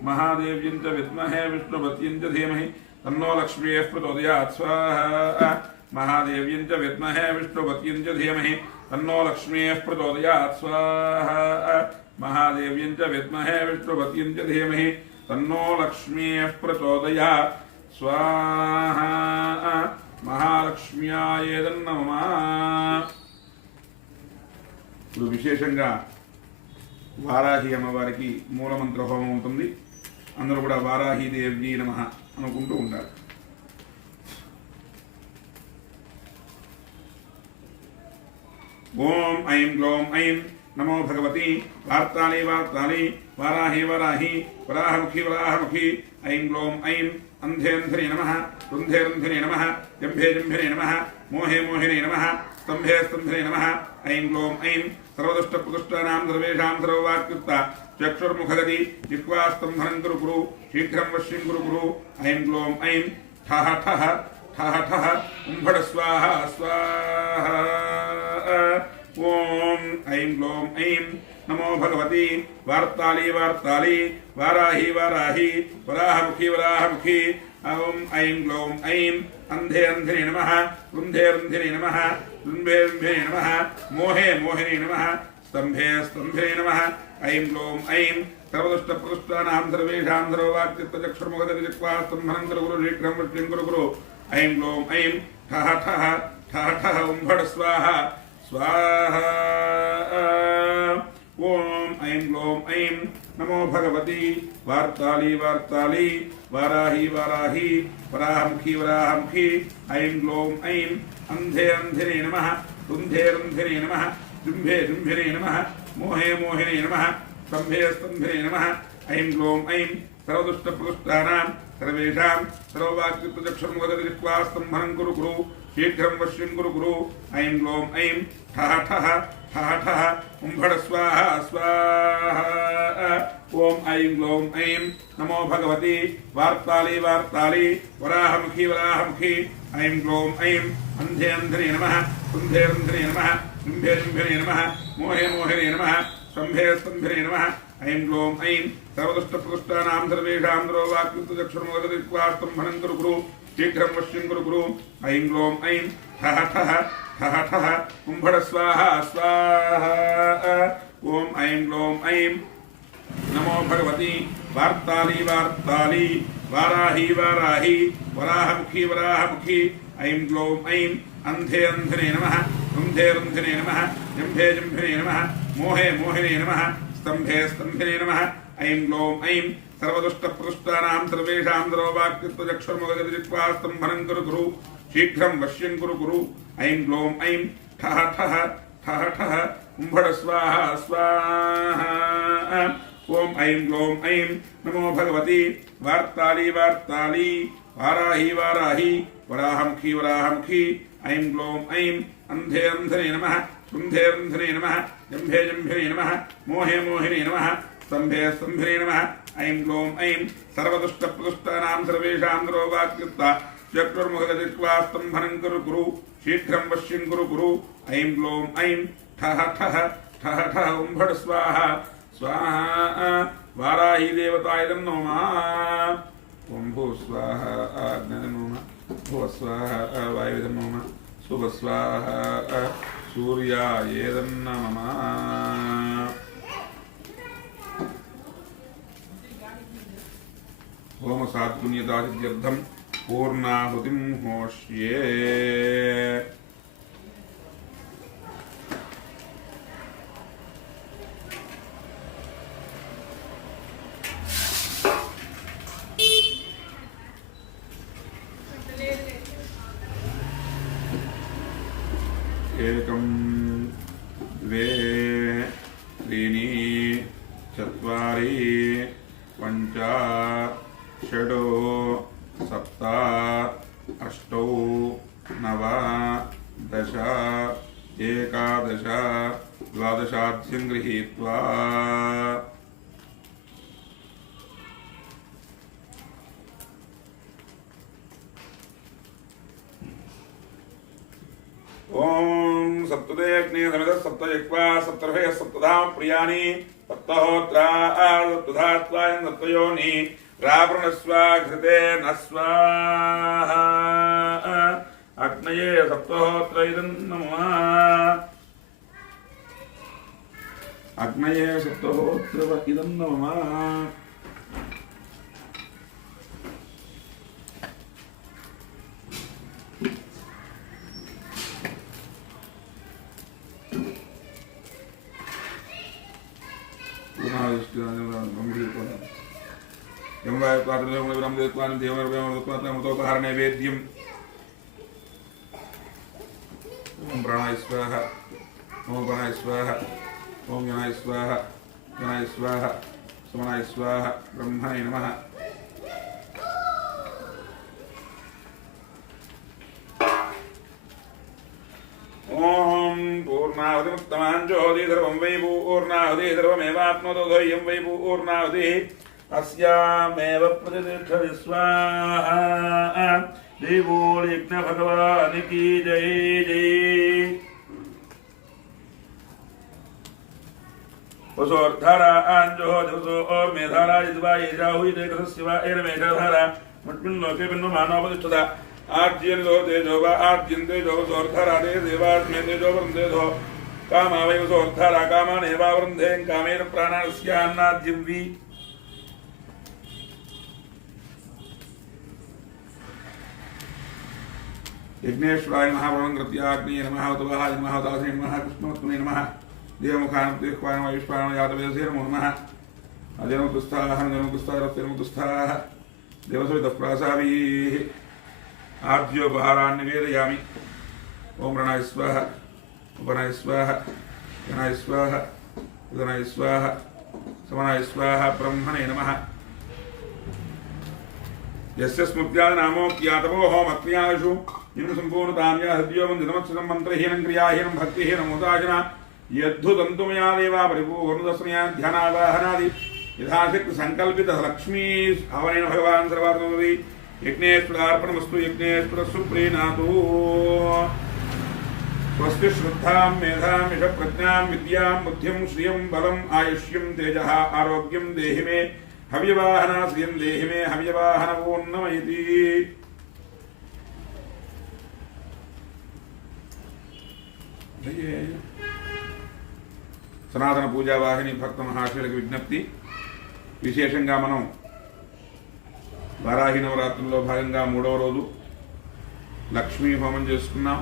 महादेव्यै च विद्महे विष्णुपत्न्यै च धीमहि तन्नो लक्ष्मीः प्रचोदयात् स्वाहा महादेव्यै च विद्महे विष्णुपत्न्यै च धीमहि तन्नो लक्ष्मीः प्रचोदयात् स्वाहा महादेव्यै च विद्महे विष्णुपत्न्यै च धीमहि तन्नो लक्ष्मीः प्रचोदयात् स्वाहा महालक्ष्म्याय नमः। ఇప్పుడు విశేషంగా వారాహి అమ్మవారికి మూలమంత్ర హోమం ఉంటుంది. అందరూ కూడా వారాహీదేవి నమః అనుకుంటూ ఉంటారు. ఓం ఐం గ్లౌం ఐం నమో భగవతి వార్తాళి వార్తాళి వారాహి వారాహి వరాహముఖి వరాహముఖి ఐం గ్లౌం ఐం అంధే అంధనే నమః రుంధే రుంధినే నమః జంభే జంభినే నమః మోహే మోహినే నమః स्तंभे स्तंभे नमः ऐं ग्लौं ऐं सर्वदुष्टप्रदुष्टानां सर्वेषां सर्ववाक्युक्ता चक्षुर्मुखगति जिह्वा स्तंभनं कुरु कुरु शीघ्रं वश्यं कुरु कुरु ऐं ग्लौं ऐं ठः ठः ठः ठः उम्भड स्वाहा स्वाहा ॐ ऐं ग्लौं ऐं नमो भगवती वार्ताली वार्ताली वाराही वाराही वराहमुखी वराहमुखी ओम ऐं ग्लौं ऐं अंधे अंधिने नमः रुंधे रुंधिने नमः रुंभे रुंभिने नमः मोहे मोहिने नमः स्तंभे स्तंभिने नमः ऐं ग्लौं ऐं सर्वदुष्टप्रदुष्टानां सर्वेषां सर्ववाक्चित्तचक्षुर्मुखगतिजिह्वा स्तंभनं कुरु कुरु शीघ्रं वृष्टिं कुरु कुरु ऐं ग्लौं ऐं ठः ठः ठः ठः उम्भड स्वाहा स्वाहा ओम ऐं ग्लौं ऐं नमो भगवती वार्ताली वार्ताली वाराही वाराही वराहमुखी वराहमुखी ऐं ग्लौं ऐं अंधे अंधिने नमः रुंधे रुंधिने नमः जुम्भे जुम्भिने नमः मोहे मोहिने नमः स्तंभे स्तंभिने नमः ऐं ग्लौं ऐं सर्वदुष्टप्रदुष्टानां सर्वेषां सर्ववाक्चित्तचक्षुर्मुखगतिजिह्वा स्तंभनं कुरु कुरु शीघ्रं वश्यं कुरु कुरु ऐं ग्लौं ऐं ठः ठः ठः ठः उम्भड स्वाहा स्वाहा ओम ऐं ग्लौं ऐं नमो भगवती वार्ताली वार्ताली वराहमुखी वराहमुखी ऐं ग्लौं ऐं अंधे अंधिने नमः रुंधे रुंधिने नमः जुम्भे जुम्भिने नमः मोहे मोहिने नमः स्तंभे स्तंभिने नमः ऐं ग्लों ऐं सर्वदुष्टप्रदुष्टानां सर्वेषां द्रोवाक्युक्तचक्षुर्मुखदृक्वास्तं भनं कुरु गुरु शीघ्रं वश्यं कुरु गुरु ऐं ग्लों ऐं ठः ठः ठः ठः कुम्भड स्वाहा स्वाहा ॐ ऐं ग्लों ऐं नमो भगवती वार्ताली वार्ताली वाराही वाराही वराहमुखी वराहमुखी ऐं ग्लों ऐं अंधे अंधने नमः रुन्धे रुन्धने नमः जम्भे जम्भिने नमः मोहे मोहिने नमः स्तम्भे स्तम्भिने नमः ऐं ग्लों ऐं सर्वदुष्टप्रदुष्टानां सर्वेषां द्रववाक्यत्वचक्षुर्मुखगतिरिक्त्वा स्तम्भनं कुरु गुरु शीघ्रं वश्यं कुरु गुरु ऐं ग्लों ऐं ठः ठः ठः ठः कुम्भड स्वाहा स्वाहा ॐ ऐं ग्लों ऐं नमो भगवती वार्ताली वार्ताली वाराही वाराही वराहमुखी वराहमुखी ऐं ग्लों ऐं अंधे अंधने नमः रुन्धे रुन्धने नमः जम्भे जम्भिने नमः मोहे मोहिने नमः स्तम्भे स्तम्भिने नमः ऐं ग्लों ऐं सर्वदुष्टप्रदुष्टानां सर्वेषां द्रोवाक्युक्ता चक्षुर्मुखगतिर्क्त्वा स्तम्भनं कुरु गुरु शीघ्रं वश्यं कुरु गुरु ऐं ग्लों ऐं ठः ठः ठः ठः कुम्भड स्वाहा स्वाहा वाराही देवताय नमः ॐ भू स्वाहा अग्नये नमः भुव स्वाहा वायुवे नमः शुभ स्वाहा सूर्याय नमः होम सात्पुण्यदादित्यर्थं पूर्णाहुतिं होष्ये एकं द्वे त्रीणि चत्वारि पञ्च षड् सप्त अष्टौ नव दश एकादश द्वादशार्ध्यं गृहीत्वा ओम सप्तदे अग्नि समित सप्तयक्वा सप्तर्भय सप्तधा प्रियाणि सप्तहोत्रा सप्तधात्वायं सप्तयोनि रावृणस्वा घृते न स्वाहा अग्नये सप्तहोत्र इदं नमः अग्नये सप्तहोत्र इदं नमः नैवेद्यम ओम प्राणाय स्वाहा ओम प्राणाय स्वाहा ओम ज्ञानाय स्वाहा ज्ञानाय स्वाहा समनाय स्वाहा ब्रह्मणे नमः ओम पूर्णाहुतिमुत्तमां ज्योति सर्वं वै पूर्णाहुति सर्वमेवाप्नोतो ध्येयं वै पूर्णाहुतिः अस्यामेव प्रतिष्ठति स्वाहा देवो यज्ञ भगवान की जय जय वसोर्धारा आंजो दिवसो और मेधारा जिद्वा येजा हुई देखस्यवा एर मेधारा मुट्मिन लोके बिन्नु मानवपतिष्ठता आर्ज्यन दो तेजो वा आर्ज्यन तेजो वसोर्धारा दे देवात्मे तेजो वृंदे दो कामा वै वसोर्धारा कामानेवा वृंदे कामेन प्राणास्यान्नाद्यंवि यज्ञेश्वराय नमः प्रणंग्रत्याग्नेय नमः उतवाहाय नमः दासे नमः कृष्णोत्तमे नमः देवमुखानुदेवाय नमः विश्वाय यादवेसे नमो नमः अजनमुत्स्थाः जनमुत्स्थाः देवसवितप्रासाभिः आर्ज्योपहारान् निवेदयामि ओम रणा स्वाहा उपनाय स्वाहा गणाय स्वाहा उदनाय स्वाहा समनाय स्वाहा ब्रह्मणे नमः यस्य स्मृत्यादि नामोक्त्यातपो होमक्रियासु इनं सम्पूर्णतां या हृद्यो वन्दनमत्सुतं मन्त्रहीनं क्रियाहीनं भक्तिहीनं उदाजना यद्धुतन्तुमया देवा परिपूर्णदर्शनया ध्यानावाहनादि यथाशक्ति संकल्पित लक्ष्मी हवनेन भगवान् सर्वात्मकि यज्ञेश्वरार्पणमस्तु यज्ञेश्वर सुप्रीणातु స్వస్తి శ్రద్ధాం మేధాం యశ ప్రజ్ఞాం విద్యాం బుద్ధిం శ్రియం బలం ఆయుష్యం తేజః ఆరోగ్యం దేహి మే హవ్యవాహన శ్రియం దేహి మే హవ్యవాహన పూర్ణమయతి. సనాతన పూజావాహిని భక్త మహాశయులకు విజ్ఞప్తి. విశేషంగా మనం వారాహి నవరాత్రుల్లో భాగంగా 3వ రోజు లక్ష్మీ హోమం చేసుకున్నాం.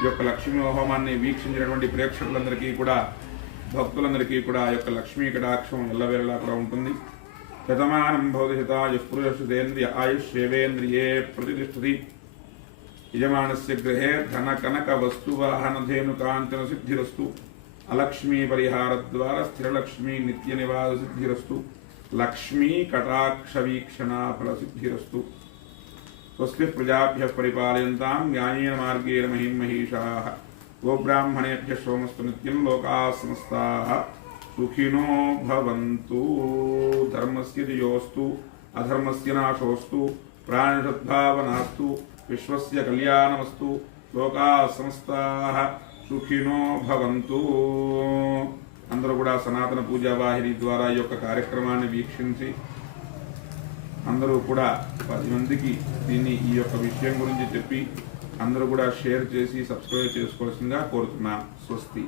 ఈ యొక్క లక్ష్మీ హోమాన్ని వీక్షించినటువంటి ప్రేక్షకులందరికీ కూడా, భక్తులందరికీ కూడా ఆ యొక్క లక్ష్మీ కటాక్షం ఎల్లవేళలా కూడా ఉంటుంది. శతమానం భవతి శతాయుః పురుషేంద్రియ ఆయుష్యేవేంద్రియే ప్రతిష్టతి. యజమానస్య గృహే ధన కనక వస్తువాహనధేను కాంచన సిద్ధిరస్తు. అలక్ష్మీ పరిహార ద్వారా స్థిరలక్ష్మీ నిత్య నివాస సిద్ధిరస్తు. లక్ష్మీ కటాక్ష వీక్షణ ఫల సిద్ధిరస్తు. స్వస్తి ప్రజాభ్యః పరిపాలయంతాం న్యాయేన మార్గేణ మహిం మహిషాః. గోబ్రాహ్మణేభ్యः శోమస్తు నిత్యం. లోకాः సమస్తాः సుఖినో భవంతు. ధర్మస్య జయోస్తు అధర్మస్య నాశోస్తు. ప్రాణిసద్భావనాస్తు. విశ్వస్య కళ్యాణమస్తు. లోకాः సమస్తాः సుఖినో భవంతు. అందరూ కూడా సనాతన పూజా వాహిని ద్వారా ఈ యొక్క కార్యక్రమాన్ని వీక్షించి అందరూ కూడా 10 మందికి దీన్ని ఈ యొక్క విషయం గురించి చెప్పి అందరూ కూడా షేర్ చేసి సబ్స్క్రైబ్ చేసుకోవాల్సిందిగా కోరుతున్నాను. స్వస్తి.